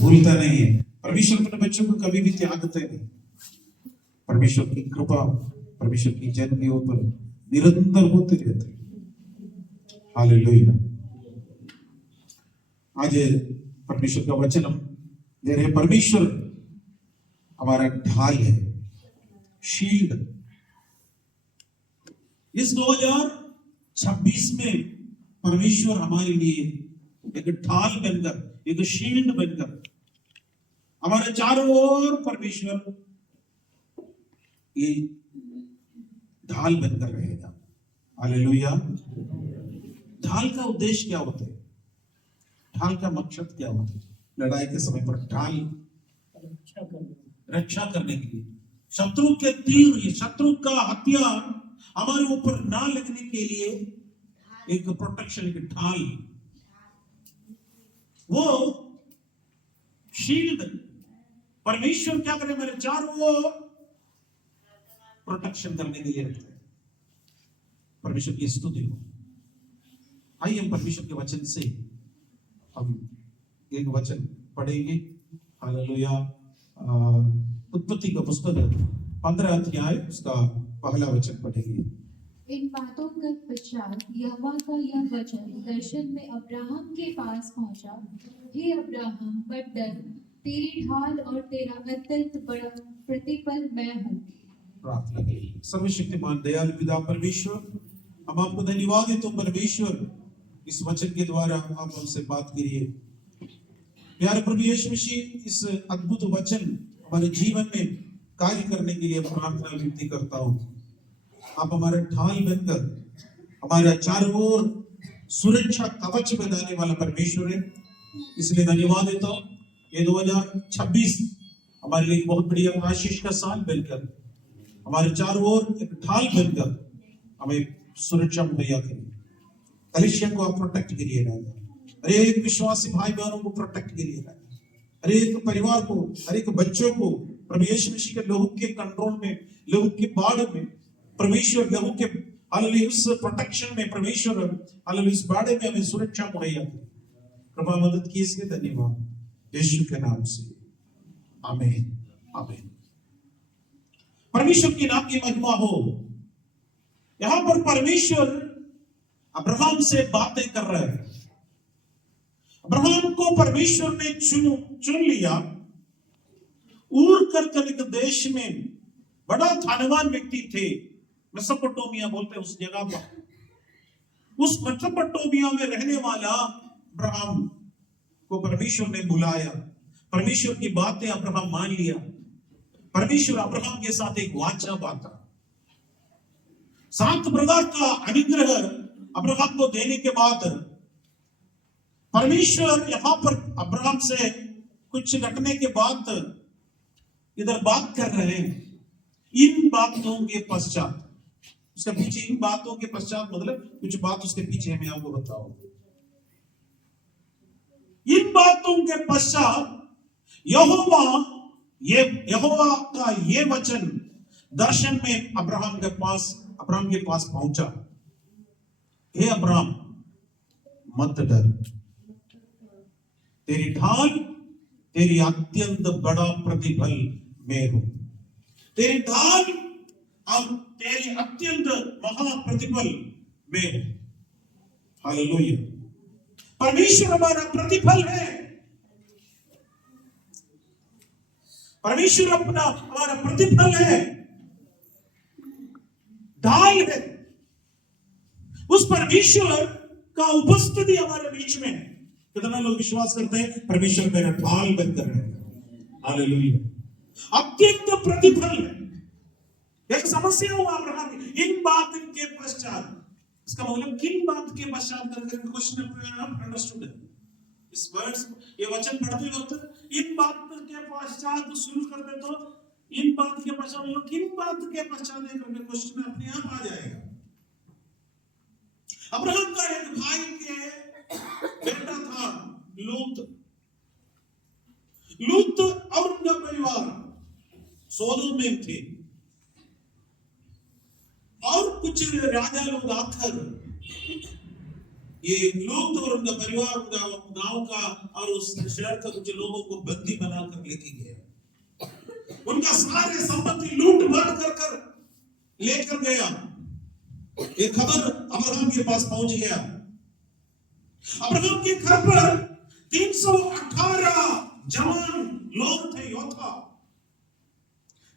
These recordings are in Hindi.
भूलता नहीं है। परमेश्वर अपने बच्चों को कभी भी त्यागते नहीं। परमेश्वर की कृपा, परमेश्वर की जन के ऊपर निरंतर होते रहते। हालेलुया। आज परमेश्वर का वचन हम ले रहे। परमेश्वर हमारा ढाल है, शील्ड। इस 2026 में परमेश्वर हमारे लिए एक ढाल बनकर, एक शील्ड बनकर हमारे चारों ओर परमेश्वर ये ढाल बनकर रहेगा। हालेलुया। ढाल का उद्देश्य क्या होता है? ढाल का मकसद क्या होता है? लड़ाई के समय पर ढाल रक्षा करने के लिए, शत्रु के तीर, शत्रु का हथियार हमारे ऊपर ना लगने के लिए एक प्रोटेक्शन, एक ढाल, वो शील्ड। परमेश्वर क्या करे? मेरे चारों ओर प्रोटेक्शन करने के लिए रखते हैं। परमेश्वर की स्तुति हो। आइए हम परमेश्वर के वचन से हम एक वचन पढ़ेंगे। हालेलुया। उत्पत्ति का पुस्तक 15 अध्याय उसका पहला वचन पढ़ेंगे। इन बातों के पश्चात यहोवा का यह वचन दर्शन में अब्राहम के पास पहुंचा। हे अब्राहम, मत डर, तेरी ढाल और तेरा अत्यंत बड़ा प्रतिफल मैं हूँ। प्रार्थना करिए। सर्वशक्तिमान दयालु पिता परमेश्वर, हम आपको धन्यवाद देते हैं। परमेश्वर, इस वचन के द्वारा आप हमसे बात करिए। प्यारे प्रभु यीशु मसीह, इस अद्भुत वचन हमारे जीवन में कार्य करने के लिए प्रार्थना विनती करता हूँ। आप हमारा ढाल बनकर हमारे चारों ओर सुरक्षा कवच बनाने वाला परमेश्वर है, इसलिए धन्यवाद देता हूँ। ये 2026 हमारे लिए बहुत बढ़िया आशीष का साल बनकर हमारे चारों ओर एक ढाल बनकर हमें सुरक्षा मुहैया करिए। कलीसिया को आप प्रोटेक्ट करिए राजा। हर एक विश्वासी भाई बहनों को प्रोटेक्ट करिए राजा। हर एक परिवार को, हर एक बच्चों को प्रभु यीशु मसीह के लहू के कंट्रोल में, लहू के बाड़ में, परमेश्वर लहू के हालेलुया उस प्रोटेक्शन में, परमेश्वर हालेलुया इस बाड़े में हमें सुरक्षा मुहैया करिए। कृपा मदद की, इसके धन्यवाद यीशु के नाम से, आमीन आमीन। परमेश्वर के नाम की महिमा हो। यहां पर परमेश्वर अब्राहम से बातें कर रहे हैं। अब्राहम को परमेश्वर ने चुन लिया। ऊर कर्कनिक देश में बड़ा धनवान व्यक्ति थे, मेसोपोटामिया बोलते हैं उस जगह पर। उस मेसोपोटामिया में रहने वाला अब्राहम को परमेश्वर ने बुलाया। परमेश्वर की बातें अब्राहम मान लिया। परमेश्वर अब्राहम के साथ एक वाचा बांधा। 7 प्रकार का अनुग्रह अब्राहम को देने के बाद परमेश्वर यहां पर अब्राहम से कुछ घटने के बाद इधर बात कर रहे हैं। इन बातों के पश्चात, उसके पीछे, इन बातों के पश्चात मतलब कुछ बात उसके पीछे मैं आपको बताऊं। इन बातों के पश्चात यहोवा का ये वचन दर्शन में अब्राहम के पास पहुंचा। हे अब्राहम, मत डर, तेरी ढाल, तेरी अत्यंत बड़ा प्रतिफल मैं हूं। तेरी ढाल और तेरी अत्यंत महा प्रतिफल मैं हूं। हालेलुया। परमेश्वर हमारा प्रतिफल है। परमेश्वर अपना हमारा प्रतिफल है, ढाल है। उस परमेश्वर का उपस्थिति हमारे बीच में है। कितना लोग विश्वास करते हैं परमेश्वर मेरा ढाल बनकर है? हालेलुया। अत्यंत प्रतिफल है। एक समस्या हुआ अब्राहम, इन बात के पश्चात, इसका मतलब किन बात के पश्चात करके क्वेश्चन अंडरस्टूड है। इस वर्ड्स, ये वचन पढ़ते वक्त इन बात के पश्चात शुरू कर दे तो इन बात के पश्चात, किन बात के पश्चात करके क्वेश्चन अपने आप आ जाएगा। अब्राहम का एक भाई के बेटा था लूत और उनका परिवार सोदोम में थे। और कुछ राजा लोग आकर ये लूत और उनका परिवार, उनका गांव का और उस शहर का कुछ लोगों को बंदी बनाकर लेके गया। उनका सारे संपत्ति लूट मार कर लेकर गया। ये खबर अब्राहम के पास पहुंच गया। अब्राहम के घर पर 318 जवान लोग थे, योद्धा।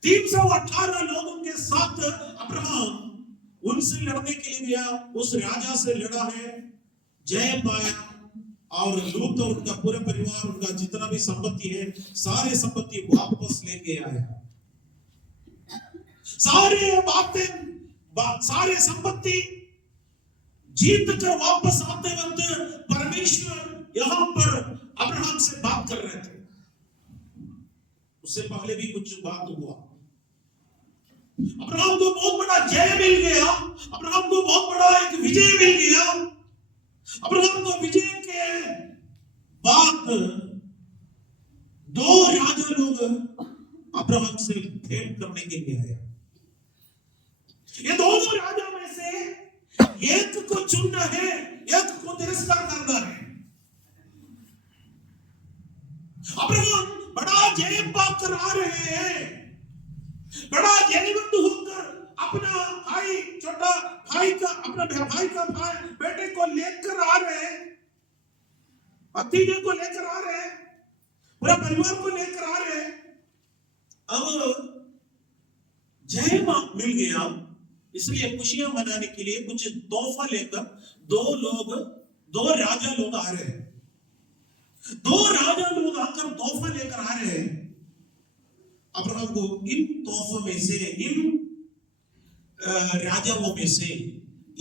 318 लोगों के साथ अब्राहम उनसे लड़ने के लिए गया। उस राजा से लड़ा है, जय पाया, और लूत और उनका पूरा परिवार, उनका जितना भी संपत्ति है, सारे संपत्ति वापस लेके आया। सारे संपत्ति जीत कर वापस आते वक्त परमेश्वर यहां पर अब्राहम से बात कर रहे थे। उससे पहले भी कुछ बात हुआ। अब्राहम को बहुत बड़ा जय मिल गया, अब्राहम को बहुत बड़ा एक विजय मिल गया। अब्राहम को विजय के बाद 2 राजा लोग अब्राहम से भेंट करने के लिए आए। ये दोनों राजा में से एक को चुनना है, एक को तिरस्कार करना है। अब्राहम बड़ा जय पाकर आ रहे हैं, बड़ा जयवंत होकर अपना भाई, छोटा भाई का, अपना भाई का बेटे को लेकर आ रहे हैं, भतीजे को लेकर आ रहे हैं, पूरा परिवार को लेकर आ रहे हैं। अब जय मिल गया, इसलिए खुशियां मनाने के लिए कुछ तोहफा लेकर 2 राजा लोग आ रहे हैं। 2 राजा लोग आकर तोहफा लेकर आ रहे हैं। अब्राहम को इन तोहफों में से, इन राजाओं में से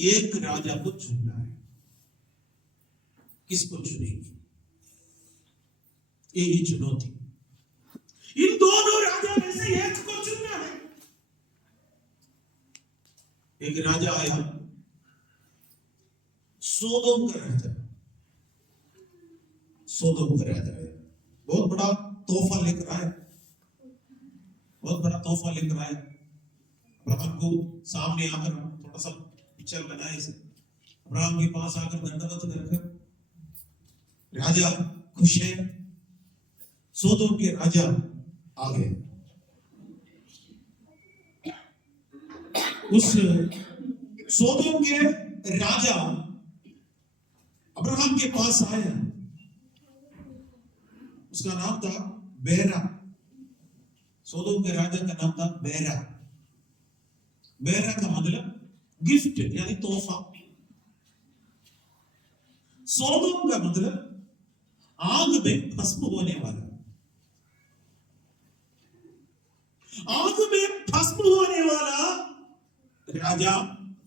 एक राजा को चुनना है। किसको चुनेंगे? यही चुनौती। इन दोनों राजा में से एक को चुनना है। एक राजा आया, सोदोम का राजा। सोदोम का राजा आया, बहुत बड़ा तोहफा लेकर आया, बहुत बड़ा तोहफा लेकर आया। अब्राहम को सामने आकर थोड़ा सा पिक्चर बनाए इसे। अब्राहम के पास आकर दंडवत करकर राजा खुश है। सोदोम के राजा आ गए। उस सोदोम के राजा अब्राहम के पास आया। उसका नाम था बेरा। सोदोम के राजा का नाम था बेरा। बेरा का मतलब गिफ्ट यानी तोहफा। सोदोम का मतलब आग में भस्म होने वाला। आग में भस्म होने वाला राजा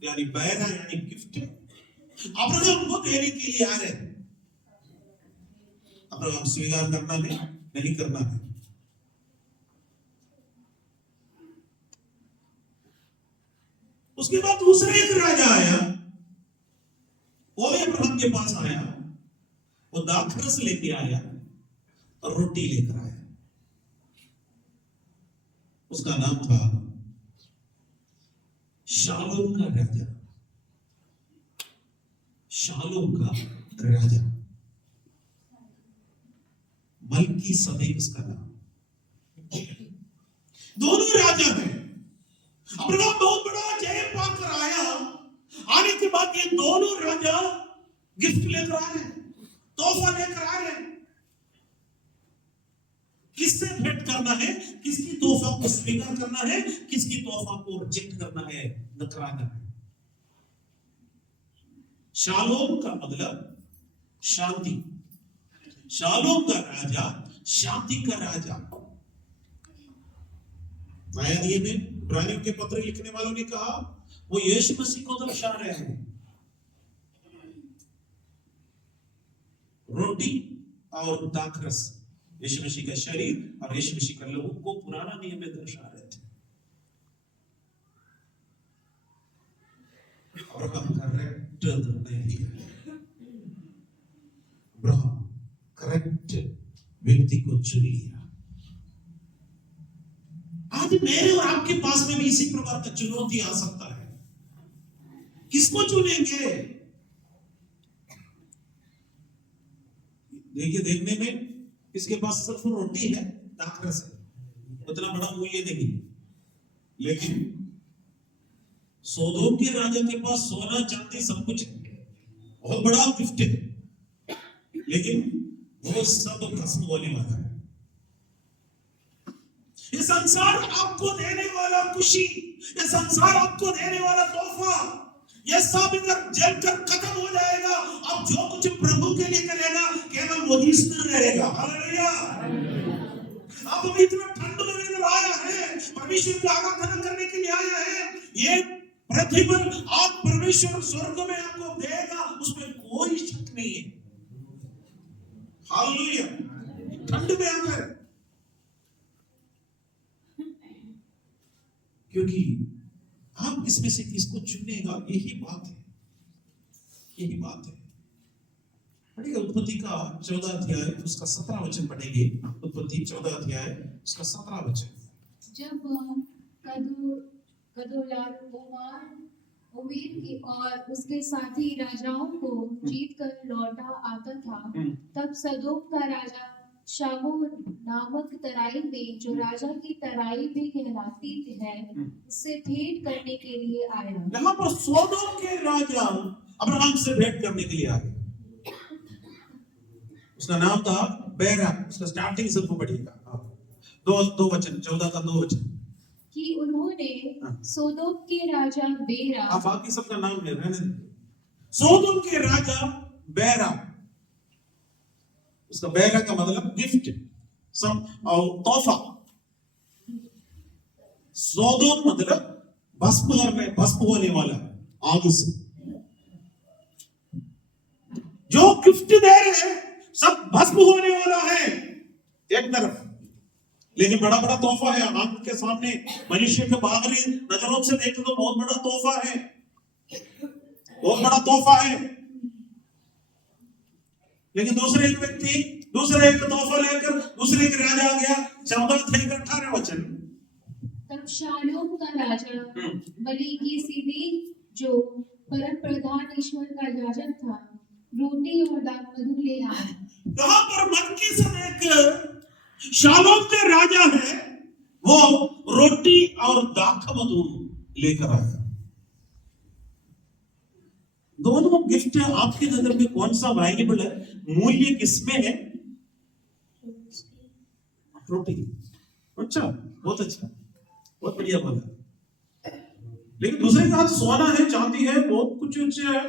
यानी बेरा यानी गिफ्ट अब्राहम को देने के लिए आ रहे। अब्राहम स्वीकार करना है, नहीं करना है। उसके बाद दूसरा एक राजा आया, वो भी अब्राहम के पास आया। वो दाखरस लेके आया और रोटी लेकर आया। उसका नाम था शालोम का राजा। शालोम का राजा, मल्की सदेक उसका नाम। दोनों राजा हैं। अब्राहम बहुत बड़ा जय पाकर आया। आने के बाद ये दोनों राजा गिफ्ट लेकर आ रहे हैं, तोहफा लेकर आ रहे हैं। किससे भेंट करना है, किसकी तोहफा को स्वीकार करना है, किसकी तोहफा को रिजेक्ट करना है, नकराना है। शालोम का मतलब शांति। शालोम का राजा शांति का राजा। नया नियम में इब्रानियों के पत्र लिखने वालों ने कहा वो यीशु मसीह को दर्शा रहे हैं। रोटी और दाखरस यीशु मसीह का शरीर और यीशु मसीह का लहू को पुराना नियम में दर्शा रहे थे। अब्राहम करेक्ट निर्णय लिया। अब्राहम करेक्ट व्यक्ति को चुन लिया। आज मेरे और आपके पास में भी इसी प्रकार का चुनौती आ सकता है। किसको चुनेंगे? देखिए देखने में इसके पास सिर्फ रोटी है, दाखरस है, उतना बड़ा मूल्य नहीं, लेकिन सोदोम के राजा के पास सोना चांदी सब कुछ है, बहुत बड़ा गिफ्ट है, लेकिन वो सब खत्म होने वाला है। ये संसार आपको देने वाला खुशी, ये संसार आपको देने वाला तोहफा, ये सब इधर जलकर खत्म हो जाएगा। अब जो कुछ प्रभु के लिए करेगा केवल वही स्थिर रहेगा। हालेलुया। अब हम इतना ठंड में इधर आया है, परमेश्वर की आराधना करने के लिए आया है। ये पृथ्वी पर आप परमेश्वर स्वर्ग में आपको देगा, उसमें कोई शक नहीं है। हालेलुया। ठंड में आकर, क्योंकि आप इसमें से किसको चुनेगा, यही बात है, यही बात है। पढ़िए उत्पत्ति का 14 अध्याय उसका 17 वचन पढ़ेंगे। उत्पत्ति 14 अध्याय उसका 17 वचन। जब कदोलाओमेर की और उसके साथी राजाओं को जीत कर लौटा आता था, तब सदोम का राजा शामोन नामक तराई में, जो राजा की तराई भी कहलाती है, उससे भेंट करने के लिए आया। यहाँ पर सोदोम के राजा अब्राहम से भेंट करने के लिए आए। उसका नाम था बेरा। उसका स्टार्टिंग से पढ़िएगा, दो वचन, 14 का 2 वचन, कि उन्होंने सोदोम के राजा बेरा, आप बाकी सबका नाम ले रहे हैं। सोदोम के राजा बेरा, उसका बेरा का मतलब गिफ्ट, सम और तोहफा। सोदोम मतलब भस्म होने वाला आग से। जो गिफ्ट दे रहे हैं सब भस्म होने वाला है एक तरफ, लेकिन बड़ा बड़ा तोहफा है आंख के सामने। मनुष्य के बाहरी नजरों से देखे तो बहुत बड़ा तोहफा है, बहुत बड़ा तोहफा है, लेकिन दूसरे एक व्यक्ति दूसरे एक तोहफा लेकर दूसरे के राजा आ गया। 14 अध्याय का 18 वचन। तब शालोम का राजा मलिकिसिदेक, जो परम प्रधान ईश्वर का याजक था, रोटी और दाखमधु ले आया। यहाँ पर मलिकिसिदेक शालोम के राजा है, वो रोटी और दाखमधु लेकर आया। दोनों गिफ्ट आपकी नजर में कौन सा वैल्यूएबल है, मूल्य किसमें है? रोटी। अच्छा, बहुत अच्छा, बहुत बढ़िया बोला। लेकिन दूसरे का हाथ सोना है, चांदी है, बहुत कुछ अच्छा है,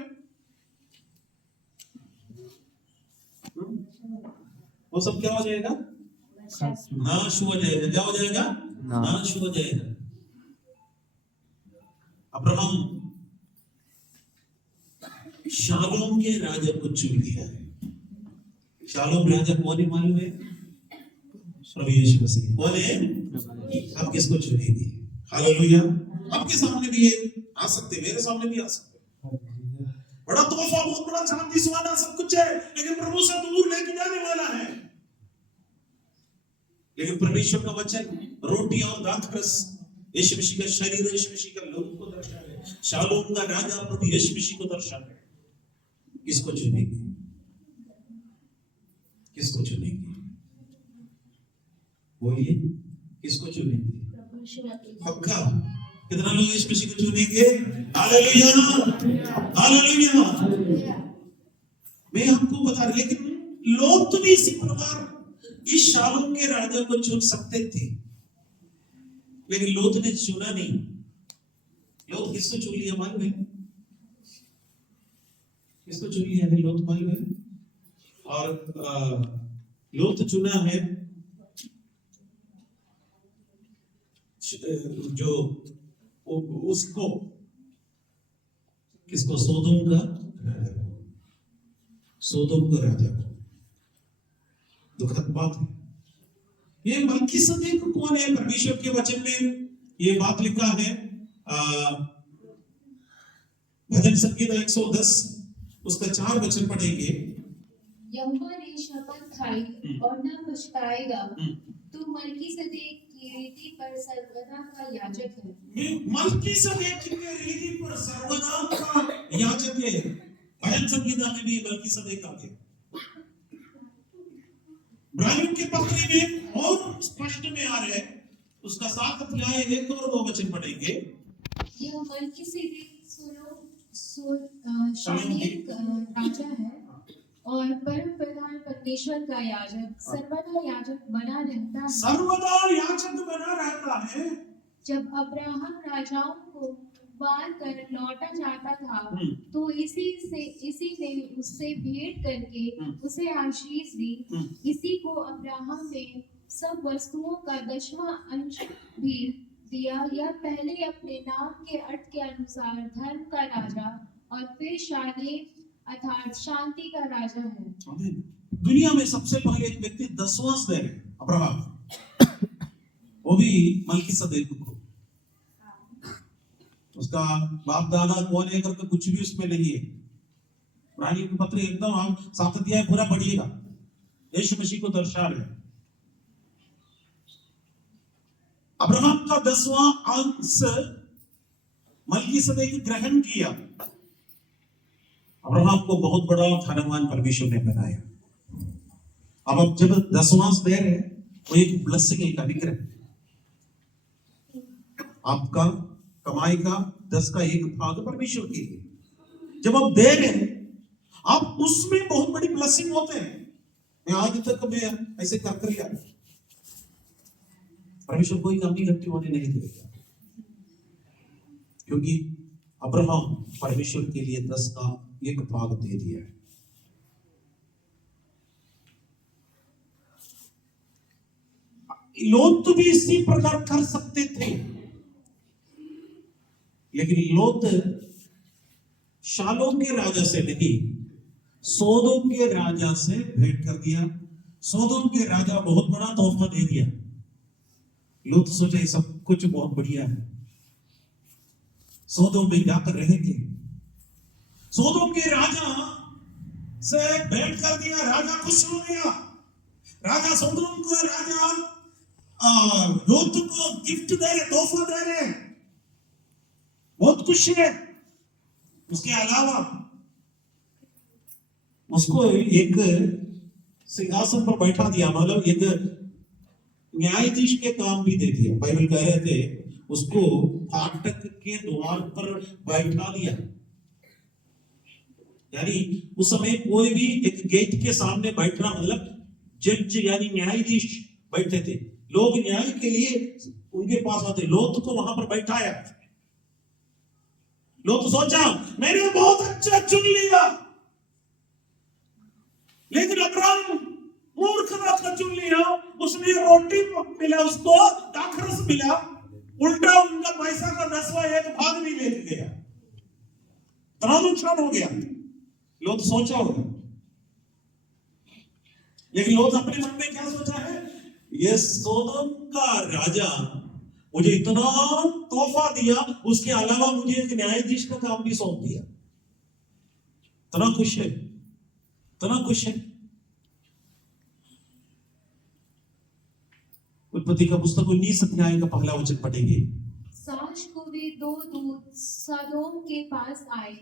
वो सब क्या हो जाएगा? नाश हो जाएगा। क्या हो जाएगा? नाश हो जाएगा। अब्राहम शालोम के राजा को चुन लिया है। शालोम राजा कौन है मालूम है? प्रभु यीशु मसीह। कौन है? आप किसको चुनेंगे? हालेलुया। आपके सामने भी ये आ सकते, मेरे सामने भी आ सकते। बड़ा तोहफा, बहुत बड़ा चांदी सोना सब कुछ है, लेकिन प्रभु से दूर लेके जाने वाला है। लेकिन परमेश्वर का वचन रोटी और दाखरस यीशु मसीह का शरीर, यीशु मसीह का लोग को दर्शाए। शालोम का राजा प्रभु यीशु मसीह को दर्शाए। किसको चुनेंगे? किसको चुनेंगे? बोलिए, किसको चुनेंगे? पक्का? कितना लोग यीशु मसीह को चुनेंगे? Hallelujah, hallelujah. मैं आपको बता रहा, लेकिन लोग तो भी इसी प्रकार इस शालोम के राजा को चुन सकते थे, लेकिन लोत ने चुना नहीं। लोत किसको चुन लिया मालूम है? किसको चुन लिया है लोत मालूम है? और लोत चुना है जो उसको, किसको? सोदोम का राजा को, सोदोम का राजा को। दुखद बात है। ये मलिकिसिदेक कौन है? परमेश्वर के वचन में ये बात लिखा है, भजन संगीता 110 उसका 4 वचन पढ़ेंगे। यहोवा ने शपथ खाई और न पछताएगा, तू मलिकिसिदेक की रीति पर सर्वदा का याजक है। मलिकिसिदेक की रीति पर सर्वदा का याजक है। भजन संगीता में भी मलिकिसिदेक आ गया। में और स्पष्ट में आ रहे हैं। उसका 7 अध्याय 1 और 2 वचन पढ़ेंगे। यह मल्कीसेदेक शालेम राजा है और परम प्रधान परमेश्वर का याजक, सर्वदा याजक बना रहता है। सर्वदा याजक बना रहता है। जब अब्राहम राजाओं को मार कर लौटा जाता था तो इसी ने उससे भेंट करके उसे आशीष दी। इसी को अब्राहम ने सब वस्तुओं का 10वां अंश भी दिया। यह पहले अपने नाम के अर्थ के अनुसार धर्म का राजा और फिर शालेम अर्थात शांति का राजा है। आमीन। दुनिया में सबसे पहले एक व्यक्ति 10वां दे रहे अब्राहम, वो भी मल्कीसेदेक को। उसका बाप दादा कौन है करके कुछ भी उसमें नहीं है। पुरानी पत्र एकदम हम 7 अध्याय पूरा पढ़िएगा, यीशु मसीह को दर्शा रहे। अब्राहम का 10वां अंश मल्कीसेदेक ग्रहण किया। अब्राहम को बहुत बड़ा धनवान परमेश्वर ने बनाया। अब जब 10वां दे रहे वो एक ब्लेसिंग, एक अनुग्रह, आपका कमाई का 10 का 1 भाग परमेश्वर के लिए जब आप दे रहे हैं, आप उसमें बहुत बड़ी ब्लेसिंग होते हैं। मैं आज तक मैं ऐसे कर लिया, परमेश्वर कोई कमी घटी होने नहीं देगा, क्योंकि अब्राहम परमेश्वर के लिए 10 का 1 भाग दे दिया है। लोत भी इसी प्रकार कर सकते थे, लेकिन लोत शालोम के राजा से नहीं, सोदोम के राजा से भेंट कर दिया। सोदोम के राजा बहुत बड़ा तोहफा दे दिया। लोत सोचे सब कुछ बहुत बढ़िया है, सोदोम में जाकर रहेंगे। सोदोम के राजा से भेंट कर दिया, राजा खुश हो गया। राजा सोदोम को, राजा लोत को गिफ्ट दे रहे, तोहफा दे रहे, बहुत खुश है। उसके अलावा उसको एक सिंहासन पर बैठा दिया, मतलब एक न्यायाधीश के काम भी दे दिया। बाइबल कह रहे थे उसको फाटक के द्वार पर बैठा दिया, यानी उस समय कोई भी एक गेट के सामने बैठना मतलब जज यानी न्यायाधीश बैठते थे, लोग न्याय के लिए उनके पास आते। लोग तो वहां पर बैठाया। लोग तो सोचा मैंने बहुत अच्छा चुन लिया, लेकिन अब्राहम मूर्खता से चुन लिया। उसने रोटी मिला, उसको दाखरस मिला, उल्टा उनका पैसा का 10वां 1 भाग भी ले गया। इतना नुकसान हो गया। लोग सोचा होगा, लेकिन लोग अपने मन में क्या सोचा है, ये सोदोम का राजा मुझे इतना तोहफा दिया, उसके अलावा मुझे एक न्यायाधीश का काम भी सौंप दिया। इतना खुश है, इतना खुश है। उत्पत्ति का पुस्तक 19 अध्याय का पहला वचन पढ़ेंगे। साँझ को वे 2 दूत सदोम के पास आए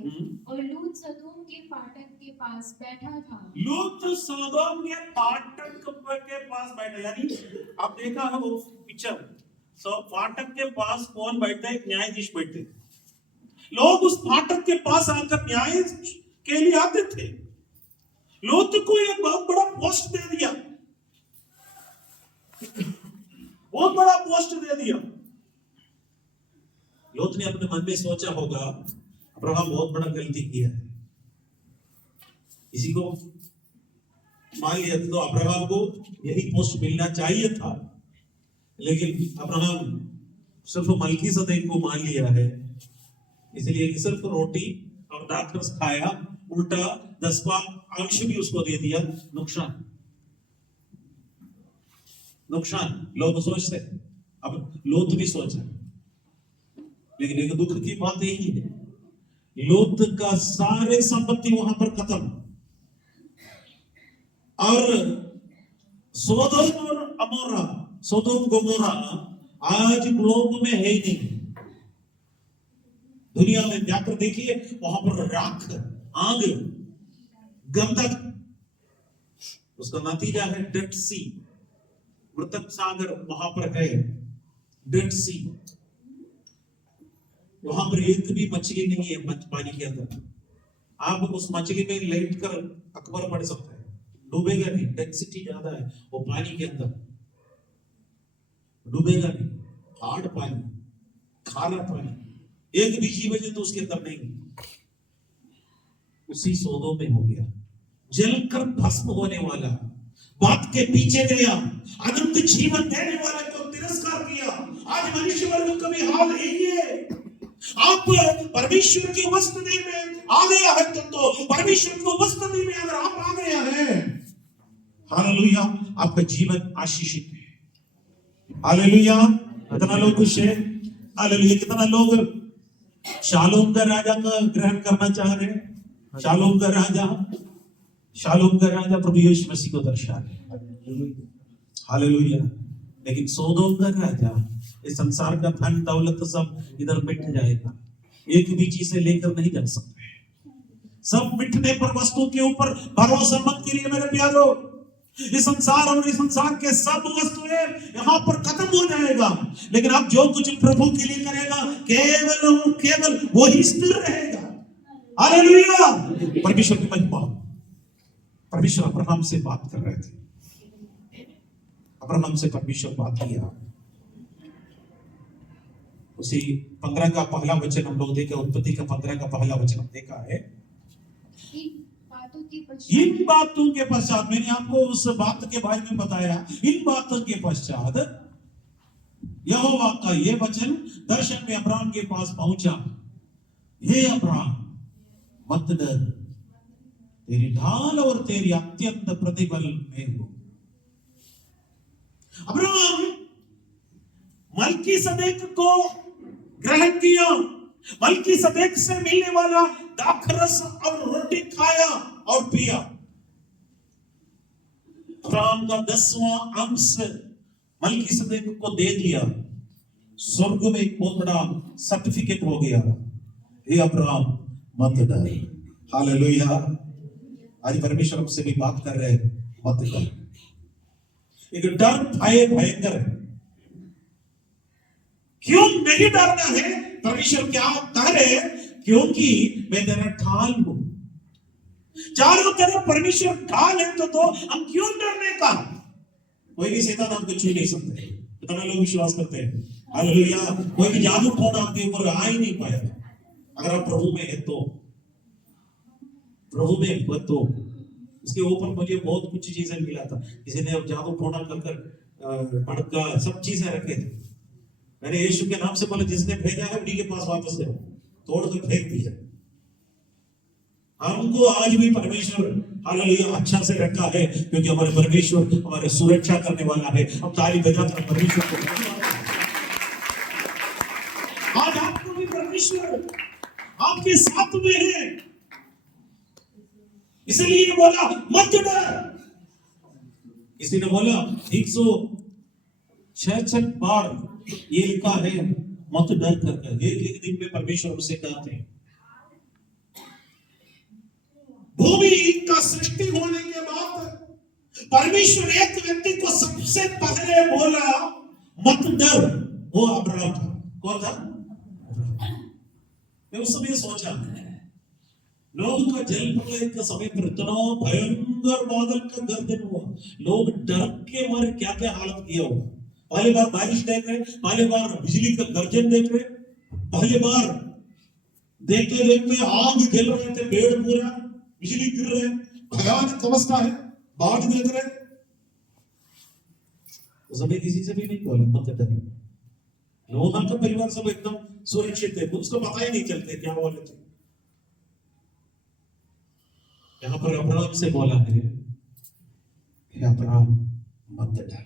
और लूत सदोम के फाटक के पास बैठा था। लूत सदोम के फाटक के पास बैठा, यानी आप देखा है वो पिक्चर, फाटक के पास कौन बैठता है, एक न्यायाधीश बैठते। लोग उस फाटक के पास आकर न्याय के लिए आते थे। लूत को एक बहुत बड़ा पोस्ट दे दिया, बहुत बड़ा पोस्ट दे दिया। लोत ने अपने मन में सोचा होगा अब्राहम बहुत बड़ा गलती किया है, इसी को मान लिया तो अब्राहम को यही पोस्ट मिलना चाहिए था, लेकिन अब्राहम सिर्फ मल्कीसेदेक को मान लिया है, इसलिए कि सिर्फ रोटी और दाखरस खाया, उल्टा 10वां अंश भी उसको दे दिया। नुकसान लोग सोचते, अब लोत भी सोचा, लेकिन एक दुख की बात यही है, लोत का सारे संपत्ति वहां पर खत्म, और सोदोम गोमोरा आज ग्लोब में है ही नहीं। दुनिया में जाकर देखिए, वहां पर राख, आग, गंधक, उसका नतीजा है डेड सी, मृतक सागर वहां पर है, डेड सी, वहां पर एक भी मछली नहीं है पानी के अंदर। आप उस मछली में लेट कर अखबार पढ़ सकते हैं, डूबेगा नहीं, डेंसिटी ज्यादा है वो पानी के अंदर, डूबेगा नहीं, हार्ड पानी, खारा पानी, एक भी जीव जंतु उसके अंदर नहीं। उसी सौदों में हो गया, जलकर भस्म होने वाला, बात के पीछे गया, अनंत जीवन देने वाले को तिरस्कार किया। आज मनुष्य वर्ग का भी हाल यही है। आप परमेश्वर की उपस्थिति में आ गया है तो परमेश्वर की उपस्थिति में अगर आप आ गया है, हालेलुया, आपका जीवन आशीषित है। हालेलुया, कितना लोग खुश है? हालेलुया, कितना लोग शालोम का राजा का ग्रहण करना चाह रहे हैं? शालोम का राजा, शालोम का राजा प्रभु यीशु मसीह को दर्शा रहे। हालेलुया। लेकिन सोदोम का राजा, इस संसार का धन दौलत सब इधर मिट जाएगा, एक भी चीज से लेकर नहीं जा सकते। सब मिटने पर वस्तु के ऊपर भरोसा मत करिए मेरे प्यारो। इस संसार और इस संसार के सब वस्तुएं यहाँ पर खत्म हो जाएगा, लेकिन आप जो कुछ प्रभु के लिए करेगा केवल और केवल वही स्थिर रहेगा। हालेलुया। परमेश्वर की महिमा। परमेश्वर अब्राहम से बात कर रहे थे, अब्राहम से परमेश्वर बात किया। उसी 15 का पहला वचन हम लोग देखा, उत्पत्ति का 15 का पहला वचन हम देखा है। इन बातों के पश्चात, मैंने आपको उस बात के बारे में बताया, इन बातों के पश्चात यहोवा का ये वचन दर्शन में अब्राहम के पास पहुंचा। हे अब्राहम, मत डर, तेरी ढाल और तेरी अत्यंत प्रतिबल में हो। अब्राहम मल्कीसदेक को ग्रहण किया, मल्कीसदेक से मिलने वाला दाखरस और रोटी खाया और पिया। अब्राहम का 10वां अंश मल्कीसदेक को दे दिया, स्वर्ग में एक बहुत बड़ा सर्टिफिकेट हो गया। हे अब्राहम, मत डर। हालेलुया। आज परमेश्वर हमसे भी बात कर रहे हैं, मत डर। एक डर भय भयंकर है। क्यों नहीं डरना है? परमेश्वर क्या कह रहे हैं? क्योंकि मैं तेरा ढाल हूं। चारों तरफ परमेश्वर ढाल है तो हम क्यों डरने का? कोई भी शैतान आपको छू नहीं सकते। कितना लोग विश्वास करते हैं? हालेलुया। कोई भी जादू टोना आपके ऊपर आ ही नहीं पाया अगर आप प्रभु में है तो। प्रभु में हो तो इसके ऊपर मुझे बहुत कुछ चीजें मिला था। किसी ने जादू टोना कर मटका सब चीजें रखे थे। मैंने यीशु के नाम से बोला, जिसने भेजा है उन्हीं के पास वापस जाओ, तोड़ कर फेंक दिया। हमको आज भी परमेश्वर हालेलुया अच्छा से रखा है, क्योंकि हमारे परमेश्वर हमारे सुरक्षा करने वाला है। हम ताली बजाकर परमेश्वर को आज आपको भी परमेश्वर आपके साथ में है, इसलिए बोला मत डर। किसी ने बोला 166 बार ये लिखा है मत डर कर। एक एक दिन में परमेश्वर हमसे कहते हैं। भूमि का सृष्टि होने के बाद परमेश्वर एक व्यक्ति को सबसे पहले बोला मत डर, वो अब्राहम था। कौन था? मैं उस समय सोचा, लोग का जल प्रलय का समय पर इतना भयंकर बादल का गर्जन हुआ, लोग डर के मारे क्या क्या हालत किया होगा। पहली बार बारिश देख रहे, पहली बार बिजली का गर्जन देख रहे, पहली बार देखते देखते आग जल रहे थे, पेड़ पूरा बिजली गिर रहे, भयानक अवस्था है, बाढ़ देख रहे। उस समय किसी से भी नहीं बोला मत डर। लोगों का परिवार सब एकदम सुरक्षित है, उसको पता ही नहीं चलते क्या बोले थे। यहां पर अब्राहम से बोला है, अब्राहम मत डर।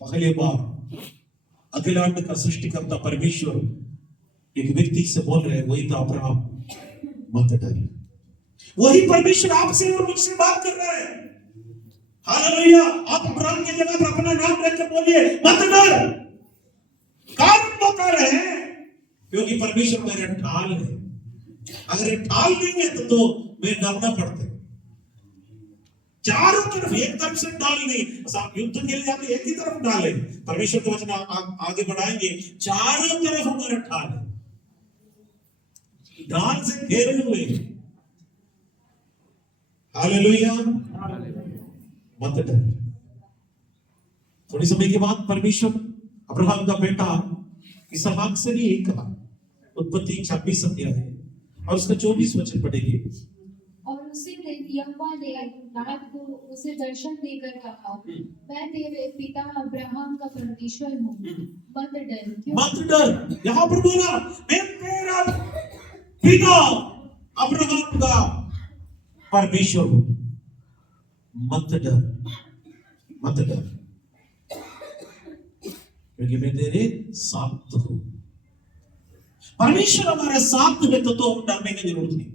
पहली बार अखिलांड का सृष्टिकर्ता परमेश्वर एक व्यक्ति से बोल रहे हैं, वही था अब्राहम, मत डर। वही परमेश्वर आपसे और मुझसे बात कर रहा है। हालेलुया। आप अब्राहम की जगह पर अपना नाम रखकर बोलिए मत डर। कारण बता रहे हैं, क्योंकि परमेश्वर मेरा ढाल है। अगर ढाल नहीं है तो मैं डरना पड़ता है। चारों तरफ, एक तरफ से ढाल नहीं, बस आप युद्ध के लिए जाते एक ही तरफ ढाल है। परमेश्वर के वचन आगे बढ़ाएंगे, चारों तरफ हमारा ढाल है, ढाल से घेरे हुए। हालेलुया। मत डर। थोड़ी समय के बाद परमेश्वर अब्राहम का बेटा इसहाक से भी एक कहा। उत्पत्ति 26 अध्याय और उसका 24 वचन पढ़ेंगे। और उसी दिन यहोवा ने नाद को उसे दर्शन देकर कहा, मैं तेरे पिता अब्राहम का परमेश्वर हूँ, मत डर। मत डर। यहां पर बोला, मैं तेरा पिता अब्राहम का परमेश्वर हूं, मत डर, मत डर, क्योंकि मैं तेरे साथ हूं। परमेश्वर हमारे साथ है तो हम डरने की जरूरत नहीं।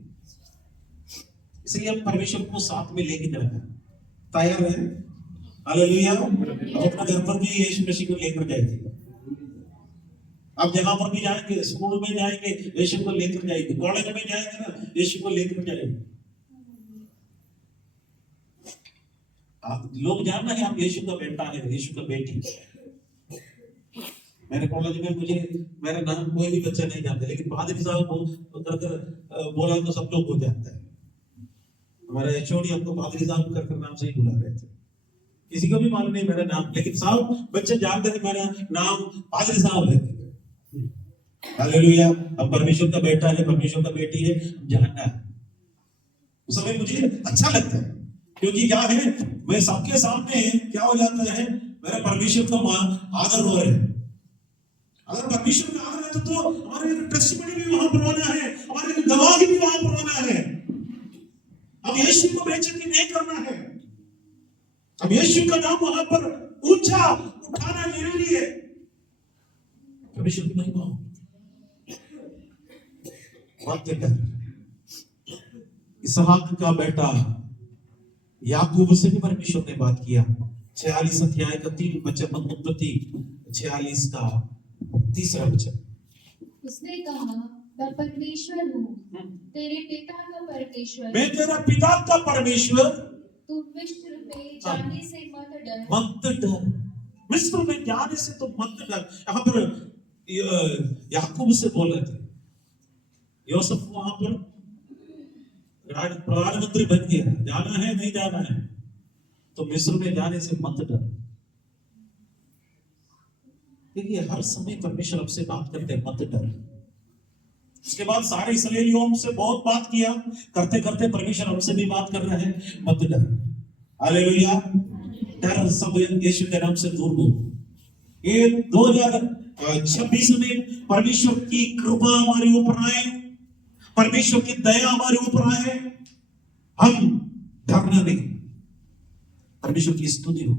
इसलिए हम परमेश्वर को साथ में लेके जाना तैयार है। हालेलुया। अपना घर पर भी यीशु मसीह को लेकर जाएंगे, आप जहां पर भी जाएंगे, स्कूल में जाएंगे यीशु को लेकर जाएंगे, कॉलेज में जाएंगे ना यीशु को लेकर जाएंगे। आप लोग जानना है आप यीशु का बेटा है, यीशु का बेटी है। मेरे कॉलेज में मुझे मेरा नाम कोई भी बच्चा नहीं जानता, लेकिन पादरी साहब को कर बोला तो सब लोग हो जाता है। हमारे एचओडी हमको पादरी साहब कर नाम से ही बुला रहे थे, किसी को भी मालूम नहीं मेरा नाम, लेकिन साहब बच्चे जानते थे मेरा नाम पादरी साहब है। हालेलुया। अब परमेश्वर का बेटा है, परमेश्वर का बेटी है, जानना है। उस समय मुझे अच्छा लगता है, क्योंकि क्या है, मैं सबके सामने क्या हो जाता है, मेरा परमेश्वर का आदर हो रहा है। अगर परमेश्वर का आदर है तो हमारे टेस्टिमनी भी वहां पर होना है, हमारे गवाही भी वहां पर होना है। अब यीशु को बेइज्जती नहीं करना है, अब यीशु का नाम वहां पर ऊंचा उठाना जरूरी है। परमेश्वर की महिमा हो। इसहाक का बेटा याकूब से भी परमेश्वर ने बात किया। 46 अध्याय का 3 वचन, उत्पत्ति 46 का 3 वचन। उसने कहा, मैं परमेश्वर हूँ, तेरे पिता का परमेश्वर, मैं तेरा पिता का परमेश्वर, तू मिस्र में जाने से मत डर, मत डर। मिस्र में जाने से तो मत डर। यहाँ पर याकूब से बोल रहे थे, यूसुफ वहां पर प्रधानमंत्री बन गया, जाना है नहीं जाना है, तो मिस्र में जाने से मत डर। देखिए हर समय परमेश्वर आपसे बात करते हैं, मत डर। उसके बाद सारे इस्राएलियों हमसे बहुत बात किया, करते करते परमेश्वर हमसे भी बात कर रहे हैं, मत डर। हालेलुया। डर सब यीशु के नाम से दूर हो। ये 2026 में परमेश्वर की कृपा हमारे ऊपर आए, परमेश्वर की दया हमारे ऊपर आए, हम डरना नहीं, परमेश्वर की स्तुति हो।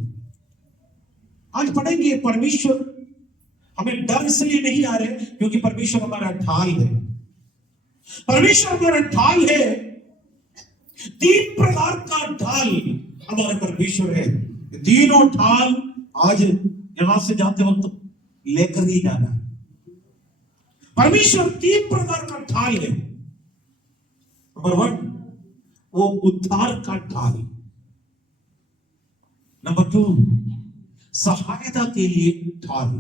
आज पढ़ेंगे परमेश्वर हमें डर इसलिए नहीं आ रहे क्योंकि परमेश्वर हमारा ढाल है। परमेश्वर हमारा ढाल है, 3 प्रकार का ढाल हमारा परमेश्वर है। तीनों ढाल आज यहां से जाते वक्त लेकर ही जाना है। परमेश्वर 3 प्रकार का ढाल है। नंबर 1 वो उद्धार का ढाल, नंबर 2 सहायता के लिए ढाल,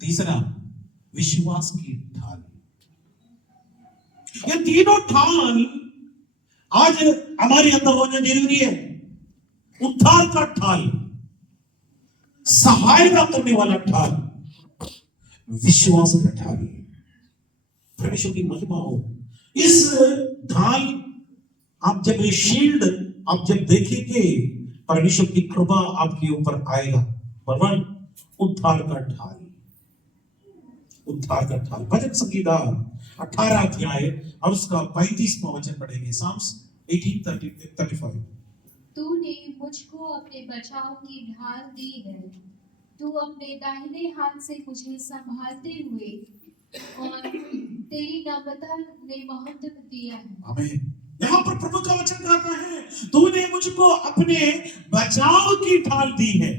तीसरा विश्वास की ढाल। ये तीनों ढाल आज हमारे अंदर होना जरूरी है। उद्धार का ढाल, सहायता करने वाला ढाल, विश्वास का ढाल। परमेश्वर की महिमा हो। इस ढाल आप जब ये शील्ड आप जब देखेंगे, परमेश्वर की कृपा आपके ऊपर आएगा। बराबर। उद्धार का ढाल, उद्धार का ढाल। भजन संगीता 18 अध्याय और उसका 35वां वचन पढ़ेंगे। साम्स 18:35। तूने मुझको अपने बचाव की ढाल दी है, तू अपने दाहिने हाथ से मुझे संभालते हुए, और तेरी नम्रता ने महत्व दिया है। आमीन। यहाँ पर प्रभु का वचन कहता है, तूने मुझको अपने बचाव की ढाल दी है।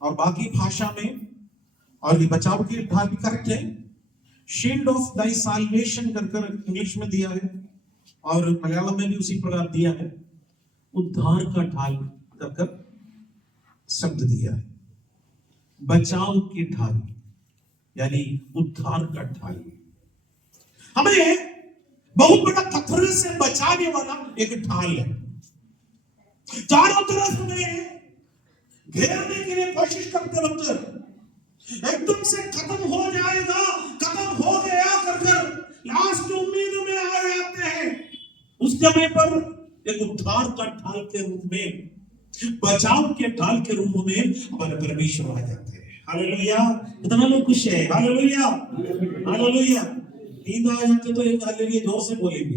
और बाकी भाषा में, और ये बचाव की ढाल भी करेक्ट है, शील्ड ऑफ दाई साल्वेशन कर इंग्लिश में दिया है, और मलयालम में भी उसी प्रकार दिया है। उद्धार का ढाल कर शब्द दिया है। बचाव की ढाल यानी उद्धार का ढाल। हमें बहुत बड़ा खतरे से बचाने वाला एक ढाल है। चारों तरफ हमें घेरने के लिए कोशिश करते वक्त एकदम से खत्म हो जाएगा, खत्म हो गया कर लास्ट उम्मीद में आ जाते हैं। उस समय पर एक उद्धार का ढाल के रूप में, बचाव के ढाल के रूप में हमारे परमेश्वर आ जाते हैं। हालेलुया। कितना लोग खुश है? Hallelujah, hallelujah. नींद आ जाते तो एक हालेलुया जोर से बोलेंगे,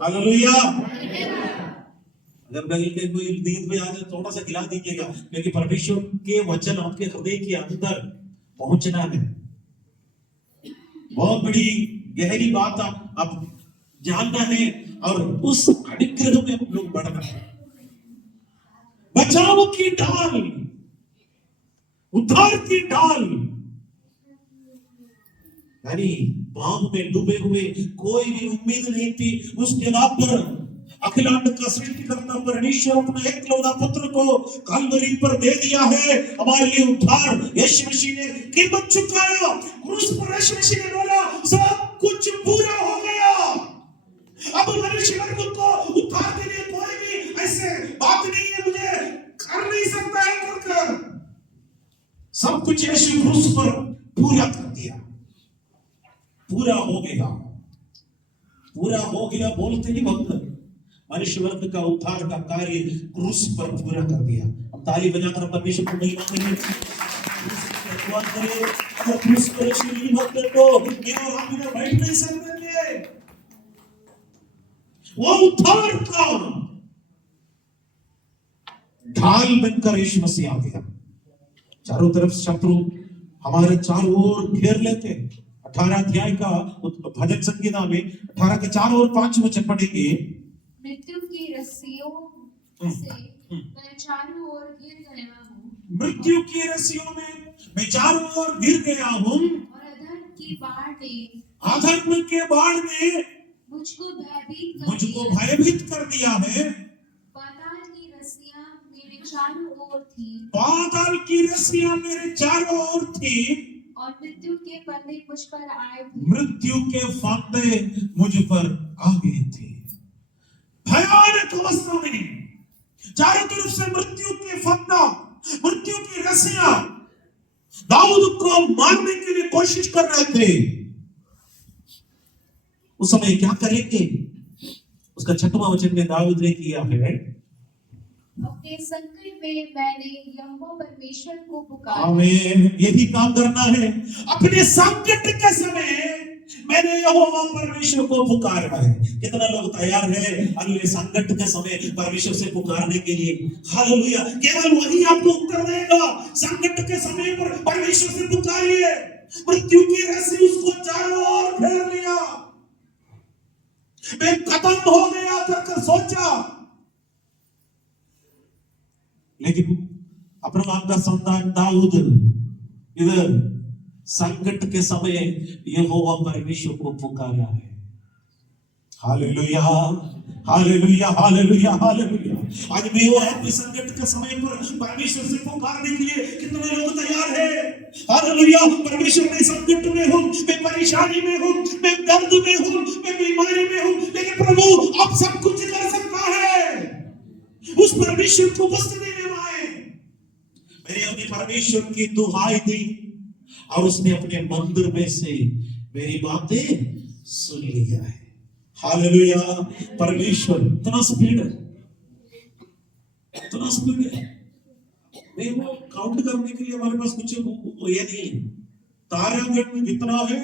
हालेलुया। अगर कहीं के कोई नींद में आ जाए थोड़ा सा हिला दीजिएगा, क्योंकि परमेश्वर के वचन आपके हृदय के अंदर पहुंचना है। बहुत बड़ी गहरी बात आप जानना है और उस अनुग्रह में हम लोग बढ़ना है। बचाव की ढाल, उद्धार की ढाल, यानी पाप में डूबे हुए कोई भी उम्मीद नहीं थी। उस जगह पर अखिलांड का सृष्टिकर्ता परमेश्वर अपने एकलौता पुत्र को कलवरी पर दे दिया है। हमारे लिए उद्धार यीशु मसीह ने कीमत चुकाया। क्रूस पर यीशु मसीह ने बोला सब कुछ पूरा हो गया। अब मनुष्य वर्ग को उद्धार के लिए कोई भी ऐसे बात नहीं है मुझे कर नहीं सकता है कर सब कुछ यीशु क्रूस पर पूरा कर दिया। पूरा हो गया, पूरा हो गया बोलते ही वक्त मनुष्य वर्ग का उद्धार का कार्य क्रूस पर पूरा कर दिया। अब ताली बजाकर परमेश्वर को महिमा करें, अगर क्रूस पर यीशु नहीं होते तो मैं और आप इधर बैठ नहीं सकते। वो उद्धार का ढाल बनकर यीशु मसीह आ गया। चारों तरफ शत्रु हमारे चारों ओर घेर लेते। 18 अध्याय का भजन संगीता में 18 के 4 और 5 वचन पढ़ेंगे। मृत्यु की रस्सियों से मैं चारों ओर घिर गया हूँ। मृत्यु की रस्सियों में मैं चारों ओर घिर गया हूँ। और अधर्म के बाढ़ ने मुझको भयभीत कर दिया है। पाताल की रस्सियां मेरे चारों ओर थी। पाताल की रस्सियां मेरे चारों ओर थी। और मृत्यु के फंदे मुझ पर आए थे। मृत्यु के फंदे मुझ पर आ गए थे। भयानक अवस्था में चारों तरफ से मृत्यु के फंदा, मृत्यु की रस्सियां दाऊद को मारने के लिए कोशिश कर रहे थे। उस समय क्या करेंगे? उसका 6वां वचन में दाऊद ने किया है, अपने संकट में मैंने यहोवा परमेश्वर को पुकारा। आमीन। यही काम करना है। अपने संकट के समय मैंने यहोवा परमेश्वर को पुकारा है। कितना लोग तैयार है अगले संकट के समय परमेश्वर से पुकारने के लिए? हालेलुया। केवल वही आपको उत्तर देगा। संकट के समय पर परमेश्वर से पुकारिए। मृत्यु की रस्सी उसको चारों ओर घेर लिया। मैं खत्म हो गया करके सोचा, लेकिन अपना नाम का संतान दाऊद इधर संकट के समय यहोवा परमेश्वर को पुकारा है। Hallelujah, hallelujah, hallelujah, hallelujah. आज मैं और आप संकट के समय पर परमेश्वर से पुकारने के लिए कितने लोग तैयार है? हालेलुया। परमेश्वर मैं संकट में हूँ, मैं परेशानी में हूँ, मैं दर्द में हूँ, मैं बीमारी में हूँ, लेकिन प्रभु आप सब कुछ कर सकता है। उस परमेश्वर को वस्तु देने वाले मैंने अपने परमेश्वर की दुहाई दी और उसने अपने मंदिर में से मेरी बातें सुन लिया है। हालेलुया। परमेश्वर इतना स्पीड है, इतना स्पीड है। नहीं वो काउंट करने के लिए हमारे पास कुछ ये नहीं है। तारागण जितना है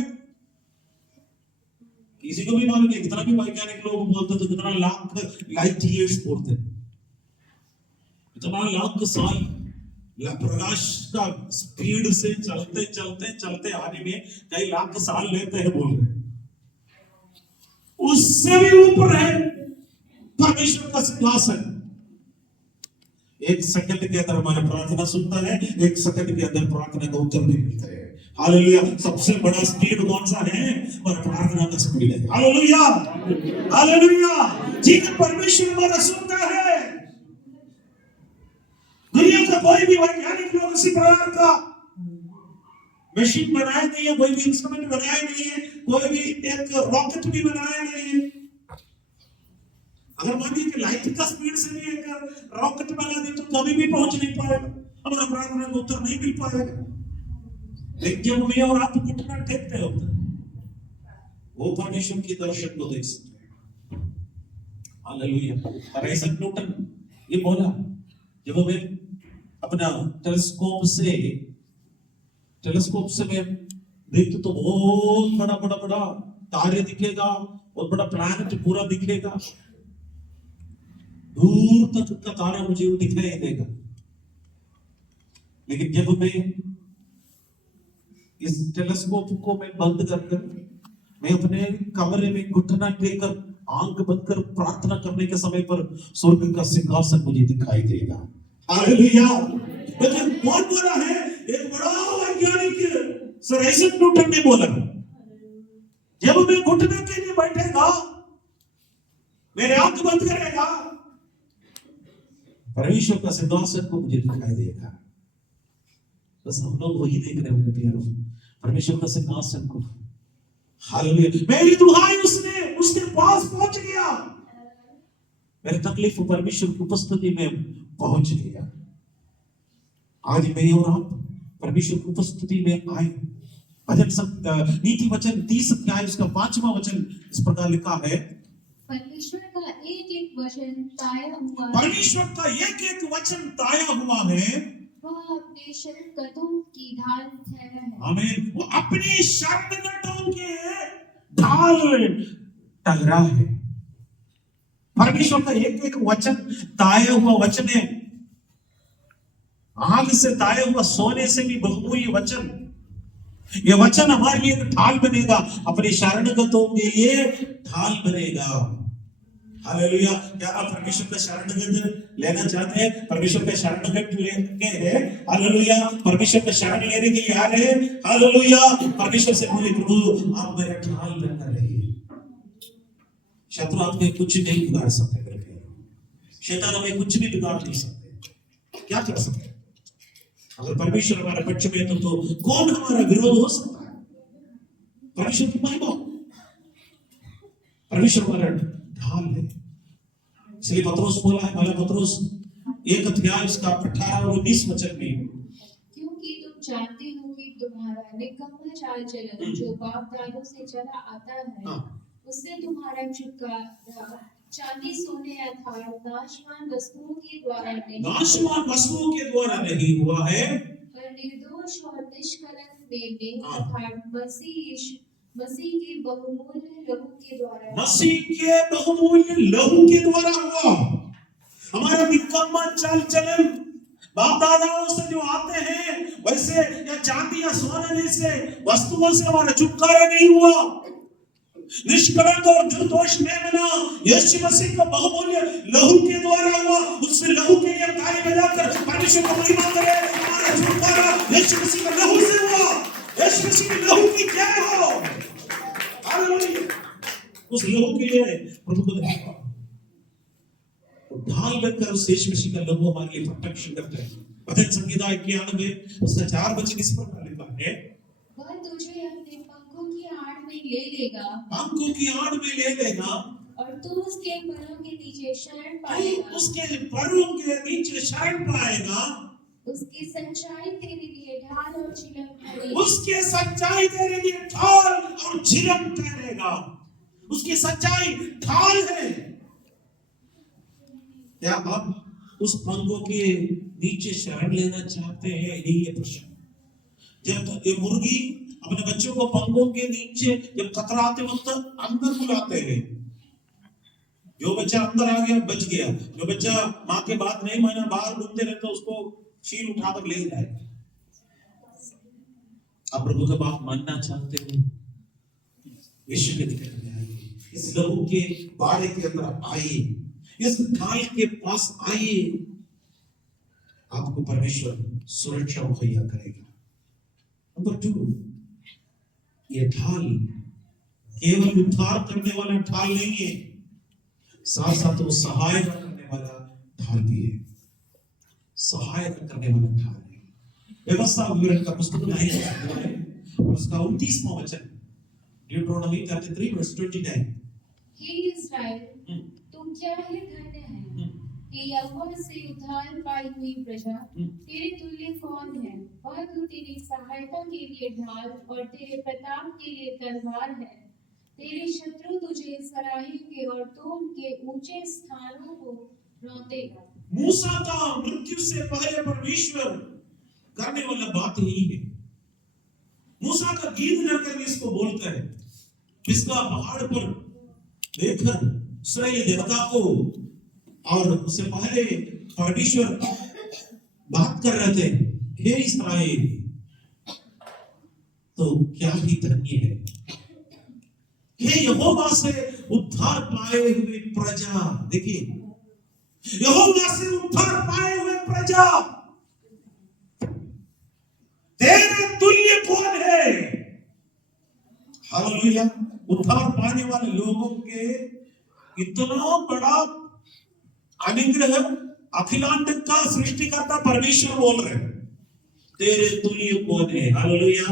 किसी को भी मालूम नहीं। कितना भी वैज्ञानिक लोग बोलते तो कितना लाख लाइट ईयर्स बोलते, इतना लाख साल प्रकाश का स्पीड से चलते चलते चलते आने में कई लाख साल लेते हैं बोल रहे। उससे भी ऊपर है परमेश्वर का सिंहासन। एक सेकंड के अंदर हमारी प्रार्थना सुनता है, एक सेकंड के अंदर प्रार्थना का उत्तर भी मिलता है। हालेलुया। सबसे बड़ा स्पीड कौन सा है? और प्रार्थना का स्पीड है। Hallelujah, hallelujah. जी परमेश्वर हमारा सुनता है। कोई भी वैज्ञानिक लोग इसी प्रकार का मशीन बनाए नहीं है, कोई भी इंस्ट्रूमेंट बनाए नहीं है, कोई भी एक रॉकेट भी बनाया नहीं है। अगर मान लीजिए कि लाइट का स्पीड से भी एक रॉकेट बना दे तो कभी भी पहुंच नहीं पाएगा, हमारा प्रार्थना का उत्तर नहीं मिल पाएगा। लेकिन जब मैं और आप घुटना टेकते हो वो परमेश्वर की दर्शन को देख सकते हैं। हालेलुया। और ऐसा न्यूटन ये बोला, जब मैं अपना टेलीस्कोप से मैं देखते तो बहुत बड़ा बड़ा बड़ा तारे दिखेगा, बहुत बड़ा प्लैनेट पूरा दिखेगा, दूर तक का तारा मुझे वो दिखाई देगा। लेकिन जब मैं इस टेलीस्कोप को मैं बंद कर मैं अपने कमरे में घुटना टेककर आंख बंद कर प्रार्थना करने के समय पर स्वर्ग का सिंहासन मुझे दिखाई देगा। हालेलुया। लेकिन कौन बोला है? एक बड़ा वैज्ञानिक सर आइजैक न्यूटन ने बोला, जब मैं घुटने के लिए बैठेगा, मेरे आंख बंद करेगा, परमेश्वर का सिंहासन को मुझे दिखाई देगा। बस हम लोग वही देख रहे होंगे प्यारों, परमेश्वर का सिंहासन को। हालेलुया। मेरी दुहाई उसके पास पहुंच गया, मेरी तकलीफ परमेश्वर की उपस्थिति में पहुंच गया। आज मैं और आप परमेश्वर की उपस्थिति में आए। नीति वचन 30 अध्याय उसका 5वां वचन इस प्रकार लिखा है, परमेश्वर का एक एक वचन ताया हुआ है, परमेश्वर का एक एक वचन ताया हुआ है, वह अपने शरणगतों की ढाल ठहरा है। आमीन। वो अपनी शरणगतों के ढाल ठहरा है। परमेश्वर का एक एक वचन ताया हुआ वचन है, आग से ताया हुआ सोने से भी बहुमूल्य वचन। ये वचन हमारे लिए एक ढाल बनेगा, अपने शरणगतों के लिए ढाल बनेगा। हालेलुया। क्या आप परमेश्वर का शरणगत लेना चाहते हैं? परमेश्वर का शरणगत लेके हैं। हालेलुया। परमेश्वर का शरण लेने के लिए आ रहे हैं। हालेलुया। परमेश्वर से बोले, प्रभु आप मेरा ढाल बनकर रहिए। शत्रु आपके कुछ नहीं बिगाड़ सकते, शैतान हमें कुछ भी बिगाड़ नहीं सकते। क्या कर सकते? अगर परमेश्वर हमारे पक्ष में तो कौन हमारा विरोध हो सकता है? परमेश्वर की महिमा, परमेश्वर हमारा ढाल है। इसलिए पतरस बोला है, पहला पतरस 1 अध्याय उसका 18 और 19 वचन में, क्योंकि तुम जानते हो कि तुम्हारा निकम्मा चाल चलन जो बाप दादों से चला आता है, उससे तुम्हारा छुटकारा चांदी सोने अर्थात नाशवान वस्तुओं के द्वारा नहीं हुआ है, पर निर्दोष और निष्कलंक में अर्थात मसीह के बहुमूल्य लहू के द्वारा हुआ। हमारा निकम्मा चाल चलन बाप दादाओं से जो आते हैं वैसे या चांदी या सोने जैसे वस्तुओं से हमारा छुटकारा नहीं हुआ। निष्कलंक और निर्दोष मेमना यीशु मसीह का बहुमूल्य लहू के द्वारा हुआ। उससे लहू के लिए ताली बजाकर परमेश्वर को महिमा करें। हमारा छुटकारा यीशु मसीह का लहू से हुआ। यीशु मसीह के लहू की जय हो। हालेलुया। उस लहू के लिए प्रभु को धन्यवाद। ढाल बनकर उस यीशु मसीह का लहू हमारे लिए प्रोटेक्शन करता है। भजन संहिता 91 उसका 4 वचन इस प्रकार लिखा है, वह तुझे अपने पंखों की आड़ में ले लेगा, पंखों की आड़ में ले लेगा, और तू उसके पैरों के नीचे शरण पाएगा। उसके पैरों के नीचे शरण पाएगा। उसकी सच्चाई तेरे लिए ढाल और झिलम ठहरेगी। उसके सच्चाई तेरे लिए ढाल और झिलम ठहरेगा। उसकी सच्चाई ढाल है। क्या आप उस पंखों के नीचे शरण लेना चाहते हैं? यही है प्रश्न। जब तो ये मुर्गी अपने बच्चों को पंखों के नीचे जब कतराते वक्त अंदर बुलाते हैं, जो बच्चा अंदर आ गया बच गया, जो बच्चा माँ के बात नहीं माना बाहर घूमते रहते उसको शील उठाकर ले जाए। आप प्रभु का बात मानना चाहते हो? यीशु के निकट में आइए, इस लहू के बाड़े के अंदर आइए, इस ढाल के पास आइए, आपको परमेश्वर सुरक्षा मुहैया करेगा। नंबर 2, ये ढाल केवल उद्धार करने वाला ढाल नहीं है, साथ साथ वो सहायता करने वाला ढाल भी है। सहायता करने वाला ढाल है। व्यवस्था विवरण का पुस्तक में और उसका 29वां वचन, ड्यूटरोनॉमी 33 वर्स 29। हे इस्राएल, तुम क्या ही धन्य है कि यहोवा से उद्धार पाई हुई प्रजा, तेरे तुल्य कौन है? वह तो तेरी सहायता के लिए ढाल और तेरे प्रताप के लिए तलवार है। तेरे शत्रु तुझे सराहेंगे और तू उनके ऊंचे स्थानों को रौंदेगा। मूसा का मृत्यु से पहले परमेश्वर करने वाला बात यही है। मूसा का गीत करके इसको बोलता है, पिसगा पहाड़ पर देखकर इस्राएली देवता को, और उससे पहले परमेश्वर बात कर रहे थे, हे इस्राएल तो क्या ही धन्य है, हे यहोवा से उद्धार पाए हुए प्रजा। देखिए, यहोवा से उद्धार पाए हुए प्रजा, तेरे तुल्य कौन है? हालेलुया। उद्धार पाने वाले लोगों के इतना बड़ा अनुग्रह अखिलांड का सृष्टिकर्ता परमेश्वर बोल रहे हैं, तेरे तुल्य कौन है? हालेलुया।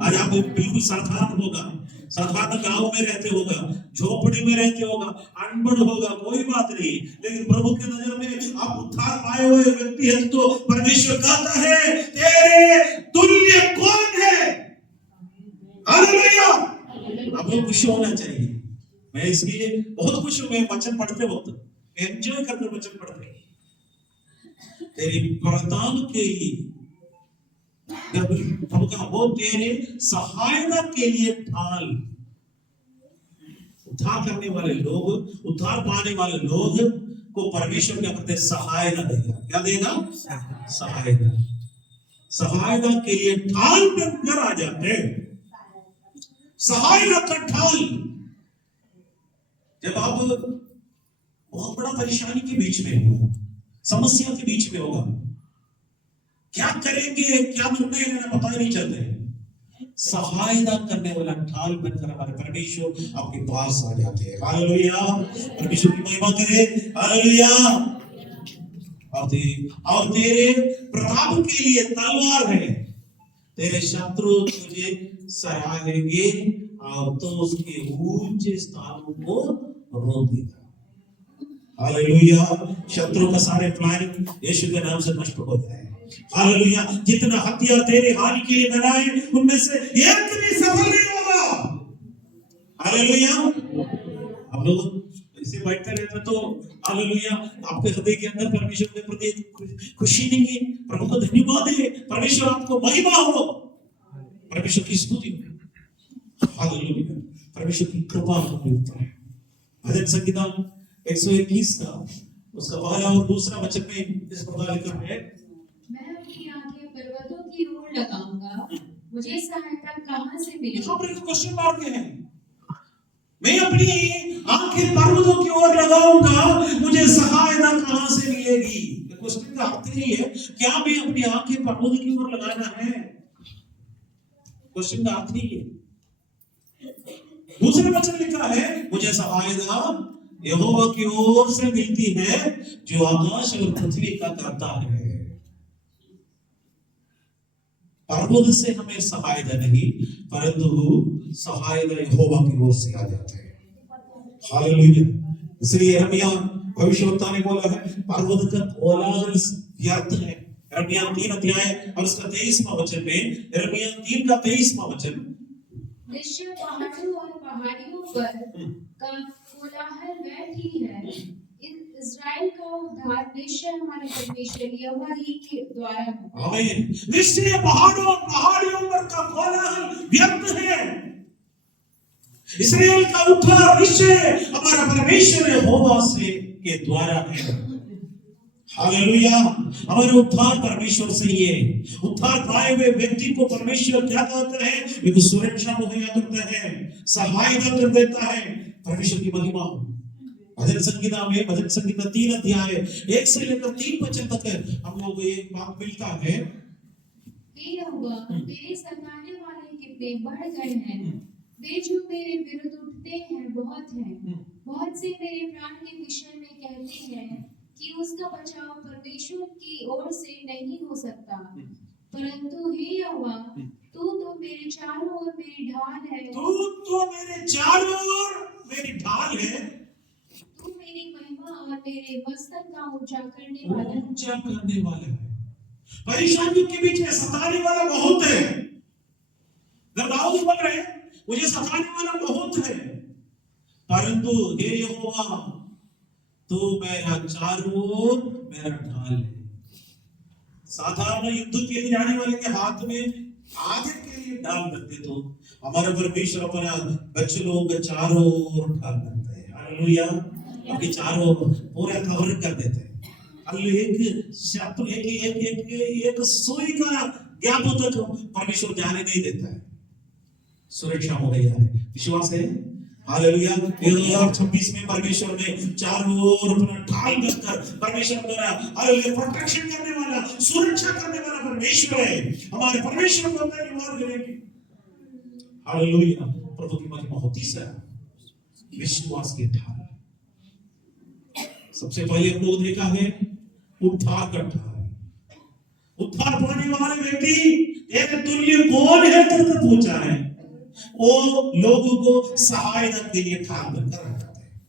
आज आप बिल्कुल साधारण होगा, साधारण गांव में रहते होगा, झोपड़ी में रहते होगा, अनपढ़ होगा, कोई बात नहीं, लेकिन प्रभु के नजर में आप उद्धार पाए हुए व्यक्ति हैं, तो परमेश्वर कहता है तेरे तुल्य कौन है? हालेलुया। आप लोग खुश होना चाहिए। मैं इसलिए बहुत खुश हूं, मैं वचन पढ़ते वक्त एंजॉय करके वचन पढ़ते हैं। तेरी प्रताप के लिए, वो तेरे सहायता के लिए ढाल। उद्धार करने वाले लोग, उद्धार पाने वाले लोग को परमेश्वर क्या करते हैं? सहायता देगा। क्या देगा? सहायता। सहायता के लिए ढाल बनकर आ जाते हैं। सहायता का ढाल। जब आप बहुत बड़ा परेशानी के बीच में होगा, समस्या के बीच में होगा, क्या करेंगे, क्या निर्णय लेना पता ही नहीं चलता, सहायता करने वाला ढाल बनकर हमारे परमेश्वर आपके पास आ जाते हैं। हालेलुया। परमेश्वर की महिमा करे। हालेलुया। और तेरे प्रताप के लिए तलवार है। तेरे शत्रु तुझे सराहेंगे और तो उसके ऊंचे स्थानों को रोक देगा। हालेलुया। शत्रु का सारे प्लान यीशु के नाम से नष्ट हो जाए। हालेलुया। जितना हथियार तेरे हानि के लिए बनाए, उनमें से एक भी सफल नहीं होगा। हालेलुया। हम लोग ऐसे बैठते रहते तो हालेलुया, आपके हृदय के अंदर परमेश्वर के प्रति खुशी नहीं है। प्रभु को धन्यवाद है, परमेश्वर आपको महिमा हो, परमेश्वर की स्तुति हो। हालेलुया। परमेश्वर की कृपा आपको मिलता है। भजन संगीता 121 का उसका पहला और दूसरा वचन में इस प्रकार लिखा है, मैं अपनी आंखें पर्वतों की ओर लगाऊंगा, मुझे सहायता कहां से मिलेगी? यहाँ पर एक क्वेश्चन मार्क है। मैं अपनी आंखें पर्वतों की ओर लगाऊंगा, मुझे सहायता कहां से मिलेगी? क्वेश्चन का अर्थ ही है, क्या मैं अपनी आंखें पर्वतों की ओर लगाना है? क्वेश्चन का अर्थ ही है। दूसरे वचन लिखा है, मुझे सहायता यहोवा की ओर से मिलती है, जो आकाश और पृथ्वी का करता है। पर्वत से हमें सहायता नहीं, परंतु सहायता यहोवा की ओर से आ जाता है। हालेलुया। इसलिए यिर्मयाह भविष्यवक्ता ने बोला है, पर्वत का कोलाहल व्यर्थ है। यिर्मयाह 3 अध्याय और उसका 23वां वचन में, यिर्मयाह 3 का 23वां वचन, निश्चय पहाड़ों और पहाड़ियों पर का कोलाहल व्यर्थ ही है। इस्राएल का उद्धार निश्चय हमारे परमेश्वर यहोवा ही के द्वारा है। आमीन। निश्चय पहाड़ों और पहाड़ियों पर का कोलाहल व्यर्थ है। इस्राएल का उद्धार निश्चय हमारा परमेश्वर यहोवा से के द्वारा है। हालेलुया। हमारा उद्धार परमेश्वर से ही है। उद्धार पाए हुए व्यक्ति को परमेश्वर क्या कहता है? एक सुरक्षा मुहैया करता है, सहायता कर देता है। परमेश्वर की महिमा हो। भजन संगीता में, भजन संगीता 3 अध्याय 1 से लेकर 3 वचन तक हम लोग एक बात मिलता है, हे यहोवा, मेरे सताने वाले कितने बढ़ गए हैं, वे जो मेरे विरुद्ध उठते हैं बहुत हैं। बहुत से मेरे प्राण के विषय में कहते हैं कि उसका बचाव परमेश्वर की ओर से नहीं हो सकता, परंतु हे यहोवा, तू तो मेरे चारों ओर मेरी ढाल है, तू तो मेरे चारों ओर मेरी ढाल है, तू मेरी महिमा और मेरे मस्तक का ऊंचा करने वाला है। ऊंचा करने वाला है। परेशानी के बीच में सताने वाला बहुत है। जब दाऊद बोल रहे हैं मुझे सताने वाला बहुत है, परंतु हे यहोवा तू मेरा चारों ओर मेरा ढाल है। साधारण युद्ध के लिए जाने वाले के हाथ में आगे के लिए ढाल रखते तो हमारे परमेश्वर अपना बच्चे लोगों के चारों ओर ढाल रखते हैं। हालेलुया। आपके चारों ओर पूरा कवर कर देते हैं। हालेलुया। एक शत्रु एक सुई का गैप तक परमेश्वर जाने नहीं देता है। सुरक्षा हो गई है। विश्वास है। हालेलुया। 2026 में परमेश्वर ने चारों ओर अपना ढाल रखकर परमेश्वर द्वारा हालेलुया प्रोटेक्शन करने वाला, सुरक्षा करने वाला परमेश्वर है। हमारे परमेश्वर को अपना निवास करेंगे। हालेलुया। प्रभु की महिमा होती है। विश्वास के ढाल। सबसे पहले हम लोग देखा है उद्धार का ढाल। उद्धार पाने वाले व्यक्ति एक तुल्य कौन है करके पूछा है। वो लोगों को सहायता के लिए ढाल बनकर आते हैं।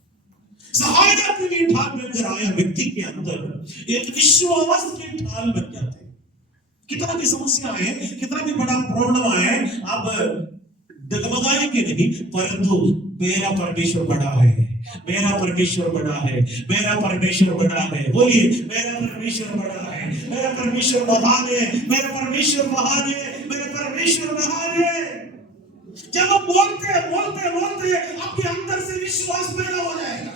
सहायता के लिए ढाल बनकर आया व्यक्ति के अंदर एक विश्वास के ढाल बन जाते हैं। कितना भी समस्या है, कितना भी बड़ा प्रॉब्लम आए, अब डगमगाएंगे नहीं, परंतु मेरा परमेश्वर बड़ा है, मेरा परमेश्वर बड़ा है, मेरा परमेश्वर बड़ा है। बोलिए मेरा परमेश्वर बड़ा है, मेरा परमेश्वर महान है, मेरा परमेश्वर महान है, मेरा परमेश्वर महान है। जब आप बोलते आपके अंदर से विश्वास पैदा हो जाएगा।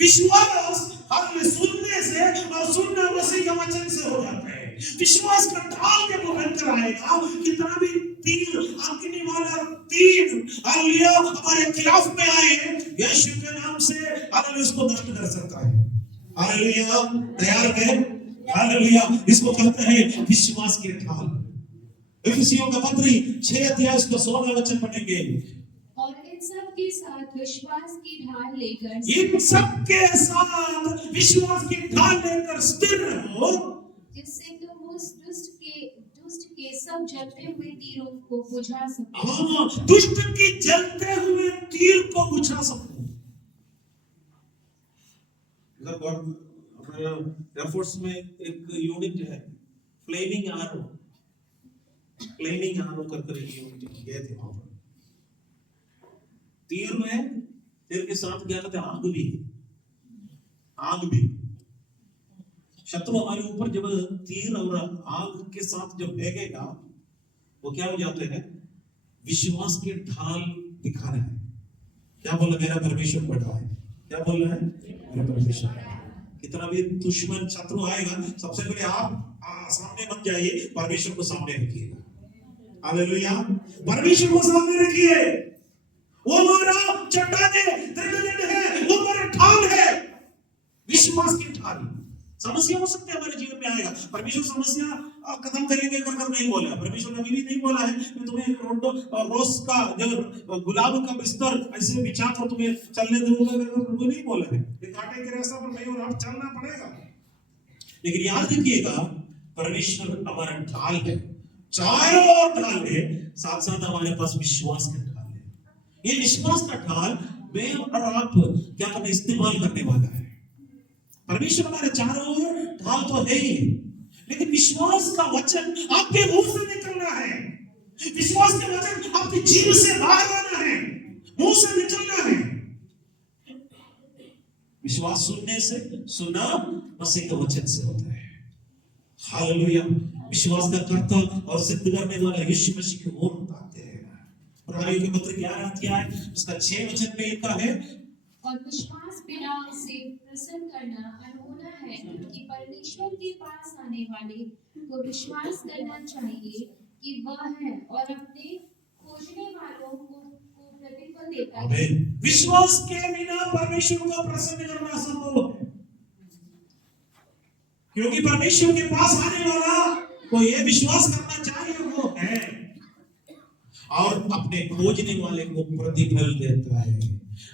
विश्वास हमें सुनने से और सुनना मसीह का वचन से हो जाता है। विश्वास का ढाल जब बनकर आएगा, कितना भी तीर अग्नि वाला तीर हालेलुया हमारे खिलाफ में आए, यीशु के नाम से हालेलुया उसको नष्ट कर सकता है। हालेलुया। तैयार है। हालेलुया। इसको कहते हैं विश्वास के ढाल। इफिसियों का पत्री 6 अध्याय उसका 16 वचन पढ़ेंगे। और इन सब के साथ विश्वास की ढाल लेकर, इन सब के साथ विश्वास की ढाल लेकर स्थिर रहो, जिससे तुम उस दुष्ट के सब जलते हुए तीरों को बुझा सको। हाँ, दुष्ट की जलते हुए तीर को बुझा सको। एयरफोर्स में एक यूनिट है फ्लेमिंग आरो, कर एक यूनिट गए थे वहां पर। तीर के साथ क्या कहते हैं आग भी। शत्रु हमारे ऊपर जब तीर और आग के साथ जब फेंकेगा, वो क्या हो जाते हैं? विश्वास के ढाल दिखा रहे हैं। क्या बोला? मेरा परमेश्वर बड़ा है। क्या बोल रहा है? मेरा परमेश्वर। कितना भी दुश्मन शत्रु आएगा, सबसे पहले आप सामने मत जाइए, परमेश्वर को सामने रखिएगा। हालेलुया। परमेश्वर को सामने रखिए। वो हमारा चट्टान है, वो हमारा ढाल है। विश्वास की ढाल। समस्या हो सकती है हमारे जीवन में आएगा, परमेश्वर समस्या खत्म करेंगे कर नहीं बोला। परमेश्वर ने अभी भी नहीं बोला है मैं तुम्हें रोज का जो गुलाब का बिस्तर ऐसे बिछा कर तुम्हें चलने दूंगा, प्रभु नहीं बोला है। ये कांटे के रास्ता पर नहीं और आप चलना पड़ेगा। लेकिन याद रखिएगा परमेश्वर हमारा ढाल है, चारों ओर ढाल है, साथ साथ हमारे पास विश्वास का ढाल है। ये विश्वास का ढाल मैं और आप क्या करना इस्तेमाल करने वाला है। परमेश्वर हमारे चारों ओर ढाल तो है ही, लेकिन विश्वास का वचन आपके मुंह से निकलना है। विश्वास के वचन आपके जीव से बाहर आना है, मुंह से निकलना है। विश्वास सुनने से, सुना मसीह के वचन से होता है। हालेलुया। विश्वास का कर्ता और सिद्ध करने वाला यीशु मसीह की ओर बताते हैं। इब्रानियों के पत्र 11 अध्याय उसका 6 वचन में लिखा है, और विश्वास बिना उसे प्रसन्न करना अनहोना है कि परमेश्वर के पास आने वाले को विश्वास करना चाहिए कि वह है और अपने खोजने वालों को प्रतिफल देता है। आमीन। विश्वास के बिना परमेश्वर को प्रसन्न करना असंभव है, क्योंकि परमेश्वर के पास आने वाला को यह विश्वास करना चाहिए वो है और अपने खोजने वाले को प्रतिफल देता है।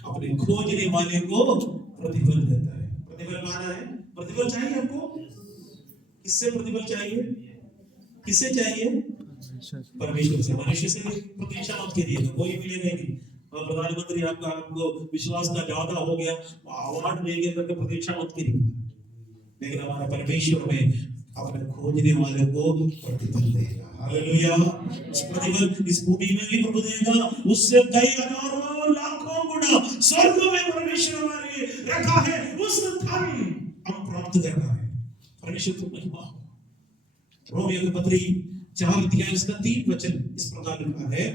अपने खोजने वाले को प्रतिफल देता है। प्रतिफल माना है प्रतिफल चाहिए हमको? किससे प्रतिफल चाहिए? किससे चाहिए? परमेश्वर से। मनुष्य से प्रतीक्षा मत कीजिएगा, कोई मिलेगा ही नहीं। और प्रधानमंत्री आपको विश्वास का ज्यादा हो गया, अवार्ड देंगे करके प्रतीक्षा मत कीजिए। लेकिन हमारा परमेश्वर में अपने खोजने वाले को प्रतिफल देगा। हालेलुया। उस प्रतिफल इस भूमि में भी प्रभु देगा, उससे कई हजारों लाखों गुना स्वर्ग में परमेश्वर हमारे लिए रखा है। उस धन हम प्राप्त करना है। परमेश्वर को महिमा हो। रोमियो की पत्री 4 अध्याय उसका 3 वचन इस प्रकार लिखा है।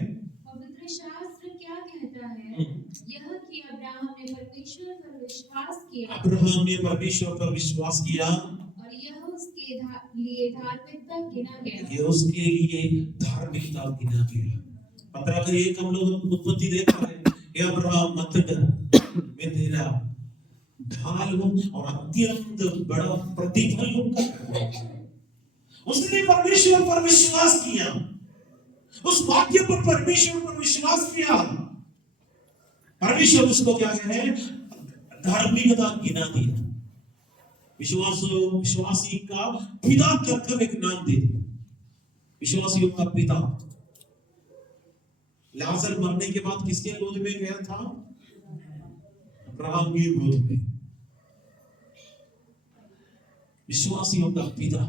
पवित्र शास्त्र क्या कहता है? यह कि अब्राहम ने परमेश्वर पर विश्वास किया, अब्राहम ने परमेश्वर पर विश्वास किया और यह उसके लिए धार्मिकता गिना गया। ये उसके लिए धार्मिकता गिना गया। 15 का 1 हम लोग उत्पत्ति देखा है। हे अब्राहम मत डर, मैं तेरा ढाल हूं और अत्यंत बड़ा प्रतिफल हूं। उसने परमेश्वर पर विश्वास किया, उस वाक्य पर परमेश्वर पर विश्वास किया, परमेश्वर उसको क्या है? धार्मिकता गिना दिया। विश्वासी का पिता कहकर एक नाम दे दिया, विश्वासियों का पिता। लाजर मरने के बाद किसके गोद में गया था? अब्राहम की गोद में। विश्वासियों का पिता,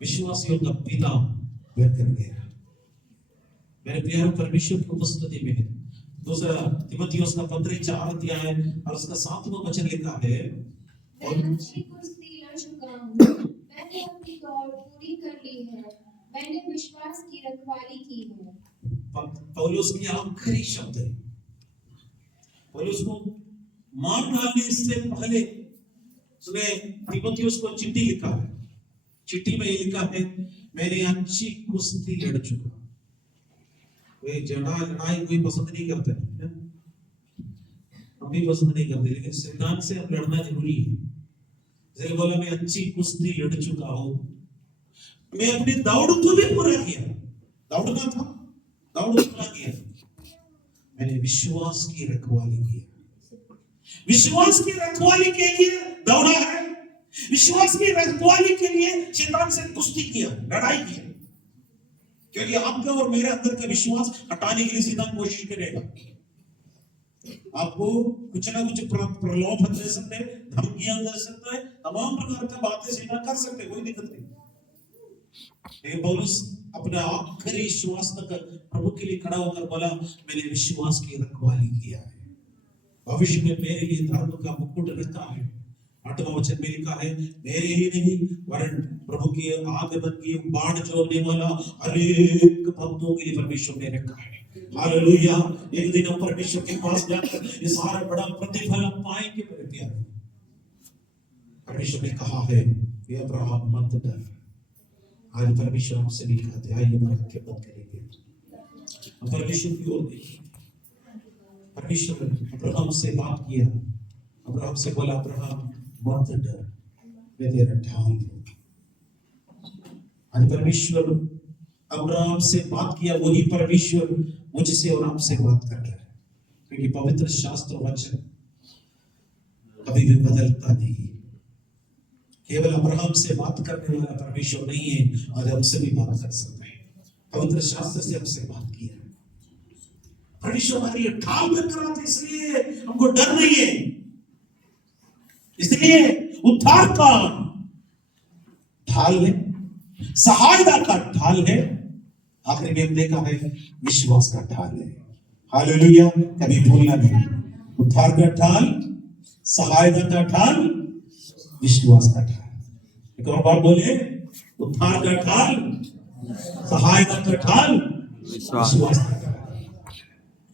विश्वासियों का पिता बनकर गया। मेरे प्यारे परमेश्वर की उपस्थिति में दूसरा तीमुथियुस का पत्री 4 अध्याय और उसका 7वां वचन लिखा है। मैं अच्छी कुश्ती लड़ चुका हूँ, मैंने अपनी दौड़ पूरी कर ली है, मैंने विश्वास की रखवाली की है। पौलुस की आखिरी शब्द है। पौलुस को मार डालने से पहले उसने तीमुथियुस को चिट्ठी लिखा है। चिट्ठी में लिखा है, मैंने अच्छी कुश्ती लड़ चुका। कोई लड़ाई कोई पसंद नहीं करता है, हम भी पसंद नहीं करते, लेकिन शैतान से हम लड़ना जरूरी है। इसलिए बोला मैं अच्छी कुश्ती लड़ चुका हूं, मैं अपनी दौड़ को भी पूरा किया। दौड़ना था, दौड़ पूरा किया। मैंने विश्वास की रखवाली की। विश्वास की रखवाली के लिए दौड़ा है, विश्वास की रखवाली के लिए शैतान से कुश्ती किया, लड़ाई किया। क्योंकि आपका और मेरे अंदर का विश्वास हटाने के लिए शैतान कोशिश करेगा। आपको कुछ ना कुछ प्रलोभन दे सकते हैं, धमकियां दे सकता है, तमाम प्रकार की बातें शैतान कर सकते हैं, कोई दिक्कत नहीं। लेकिन पौलुस अपना आखिरी श्वास तक प्रभु के लिए खड़ा होकर बोला, मैंने विश्वास की रखवाली किया है, भविष्य में मेरे लिए धर्म का मुकुट रखा है। 8वां वचन में लिखा है, मेरे ही नहीं वरन प्रभु के आगमन की बाढ़ जोड़ने वाला अनेक भक्तों के लिए परमेश्वर ने रखा है। हालेलुया। एक दिन हम परमेश्वर के पास जाकर ये सारा बड़ा प्रतिफल हम पाएंगे। मेरे प्यारे, परमेश्वर ने कहा है, ये अब्राहम मत डर। आज परमेश्वर हमसे भी कहते हैं, आइए हम के मत करेंगे। हम परमेश्वर की ओर देखिए। परमेश्वर अब्राहम से बात किया, अब्राहम से बोला, अब्राहम मत डर, मैं तेरा ढाल हूं। आज परमेश्वर अब्राहम से बात किया, वही परमेश्वर मुझसे और आपसे बात कर रहा है। क्योंकि पवित्र शास्त्र वचन कभी भी बदलता नहीं। केवल अब्राहम से बात करने वाला परमेश्वर नहीं है, आज हमसे भी बात कर सकता है। पवित्र शास्त्र से हमसे बात किया। परमेश्वर हमारे लिए ढाल बनकर आता है, इसलिए हमको डर नहीं है। इसलिए उद्धार का ढाल है, सहायता का ढाल है, आखिर में हम देखा है विश्वास का ढाल है। हालेलुया। कभी भूलना नहीं, उद्धार का ढाल, सहायता का ढाल, विश्वास का ढाल। एक और बार बोले, उद्धार का ढाल, सहायता का ढाल, विश्वास का ढाल।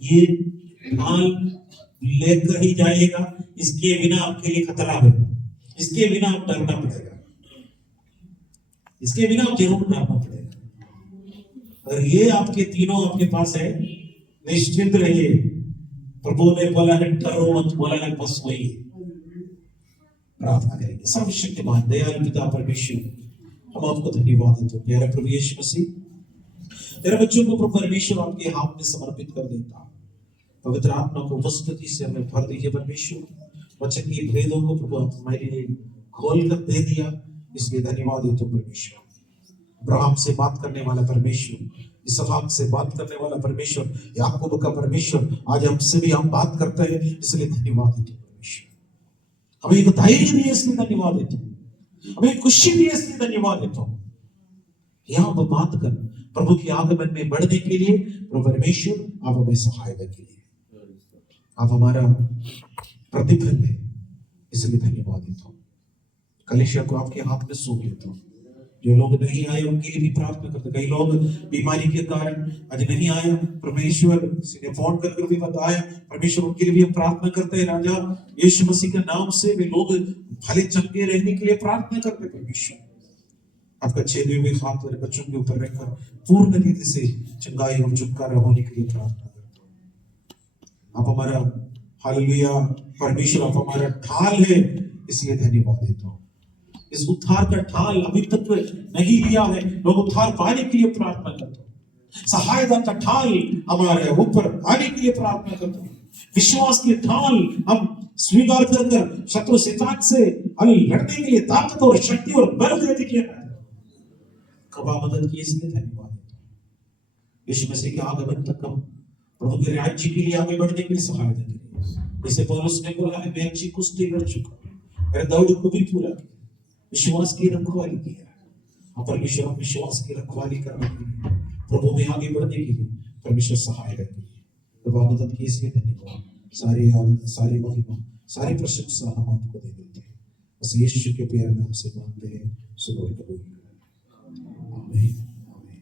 ये ढाल लेकर ही जाएगा, इसके बिना आपके लिए खतरा है, इसके बिना आप डरना पड़ेगा, इसके बिना आप जरूर डरना पड़ेगा। और ये आपके तीनों आपके पास है, निश्चिंत रहिए। प्रभु ने बोला है डरो मत, बोला है बस वही। प्रार्थना करेंगे। सर्वशक्तिमान दयालु पिता परमेश्वर, हम आपको धन्यवाद देते हैं। प्यारे प्रभु यीशु मसीह, तेरे बच्चों को प्रभु परमेश्वर आपके हाथ में समर्पित कर देता हूं। पवित्र आत्मा को उपस्थिति से हमें भर दीजिए परमेश्वर, वचन की भेदों को प्रभु आप हमारे लिए खोल कर दे दिया, इसलिए धन्यवाद है तो परमेश्वर। अब्राहम से बात करने वाला परमेश्वर, इसहाक से बात करने वाला परमेश्वर, याकूब का परमेश्वर, आज हमसे भी हम बात करते हैं, इसलिए धन्यवाद है तो परमेश्वर। हमें एक धैर्य दिए इसलिए धन्यवाद है तो, हमें खुशी दी इसलिए धन्यवाद है तो। यहाँ पर बात कर प्रभु की आगमन में बढ़ने के लिए प्रभु परमेश्वर आप हमें सहायता कीजिए, आप हमारा प्रतिफल है, इसलिए धन्यवाद देता हूँ। कलीसिया को आपके हाथ में सौंप देता हूँ। जो लोग नहीं आए उनके लिए भी प्रार्थना करते, कई लोग बीमारी के कारण आज नहीं आया, परमेश्वर ने फोन करके भी बताया, परमेश्वर उनके लिए भी हम प्रार्थना करते हैं। राजा यीशु मसीह के नाम से वे लोग भले चंगे रहने के लिए प्रार्थना करते। परमेश्वर आपका छेदे हुए हाथ वाले बच्चों के ऊपर रखकर पूर्ण रीति से चंगाई और छुटकारा होने के लिए प्रार्थना करते हैं। आप हमारा हालेलुया परमेश्वर, आप हमारा ढाल है, इसलिए धन्यवाद देता हूँ। इस उद्धार का ढाल अभी तक नहीं लिया है, लोग उद्धार पाने के लिए प्रार्थना करते हैं। सहायता का ढाल हमारे ऊपर आने के लिए प्रार्थना करते हैं। विश्वास की ढाल हम स्वीकार कर शत्रु शैतान से लड़ने के लिए ताकत और शक्ति और बल देने के लिए कबा मदद की, इसलिए धन्यवाद देता हूं। यीशु मसीह के आगमन तक हम प्रभु के राज्य के लिए आगे बढ़ने के लिए सहायता करिए। जैसे पौलुस ने बोला है, मैं अच्छी कुश्ती लड़ चुका हूं, मैंने दौड़ को भी पूरा किया, विश्वास की रखवाली किया। हाँ परमेश्वर, हम विश्वास की रखवाली करने के लिए, प्रभु में आगे बढ़ने के लिए परमेश्वर सहायता कीजिए, कबा मदद की, इसलिए धन्यवाद। सारी आदत, सारी महिमा, सारी प्रशंसा हम आपको दे देते हैं। बस यीशु के प्यारे नाम से मांगते हैं, सुबह कबूल करें। आमीन।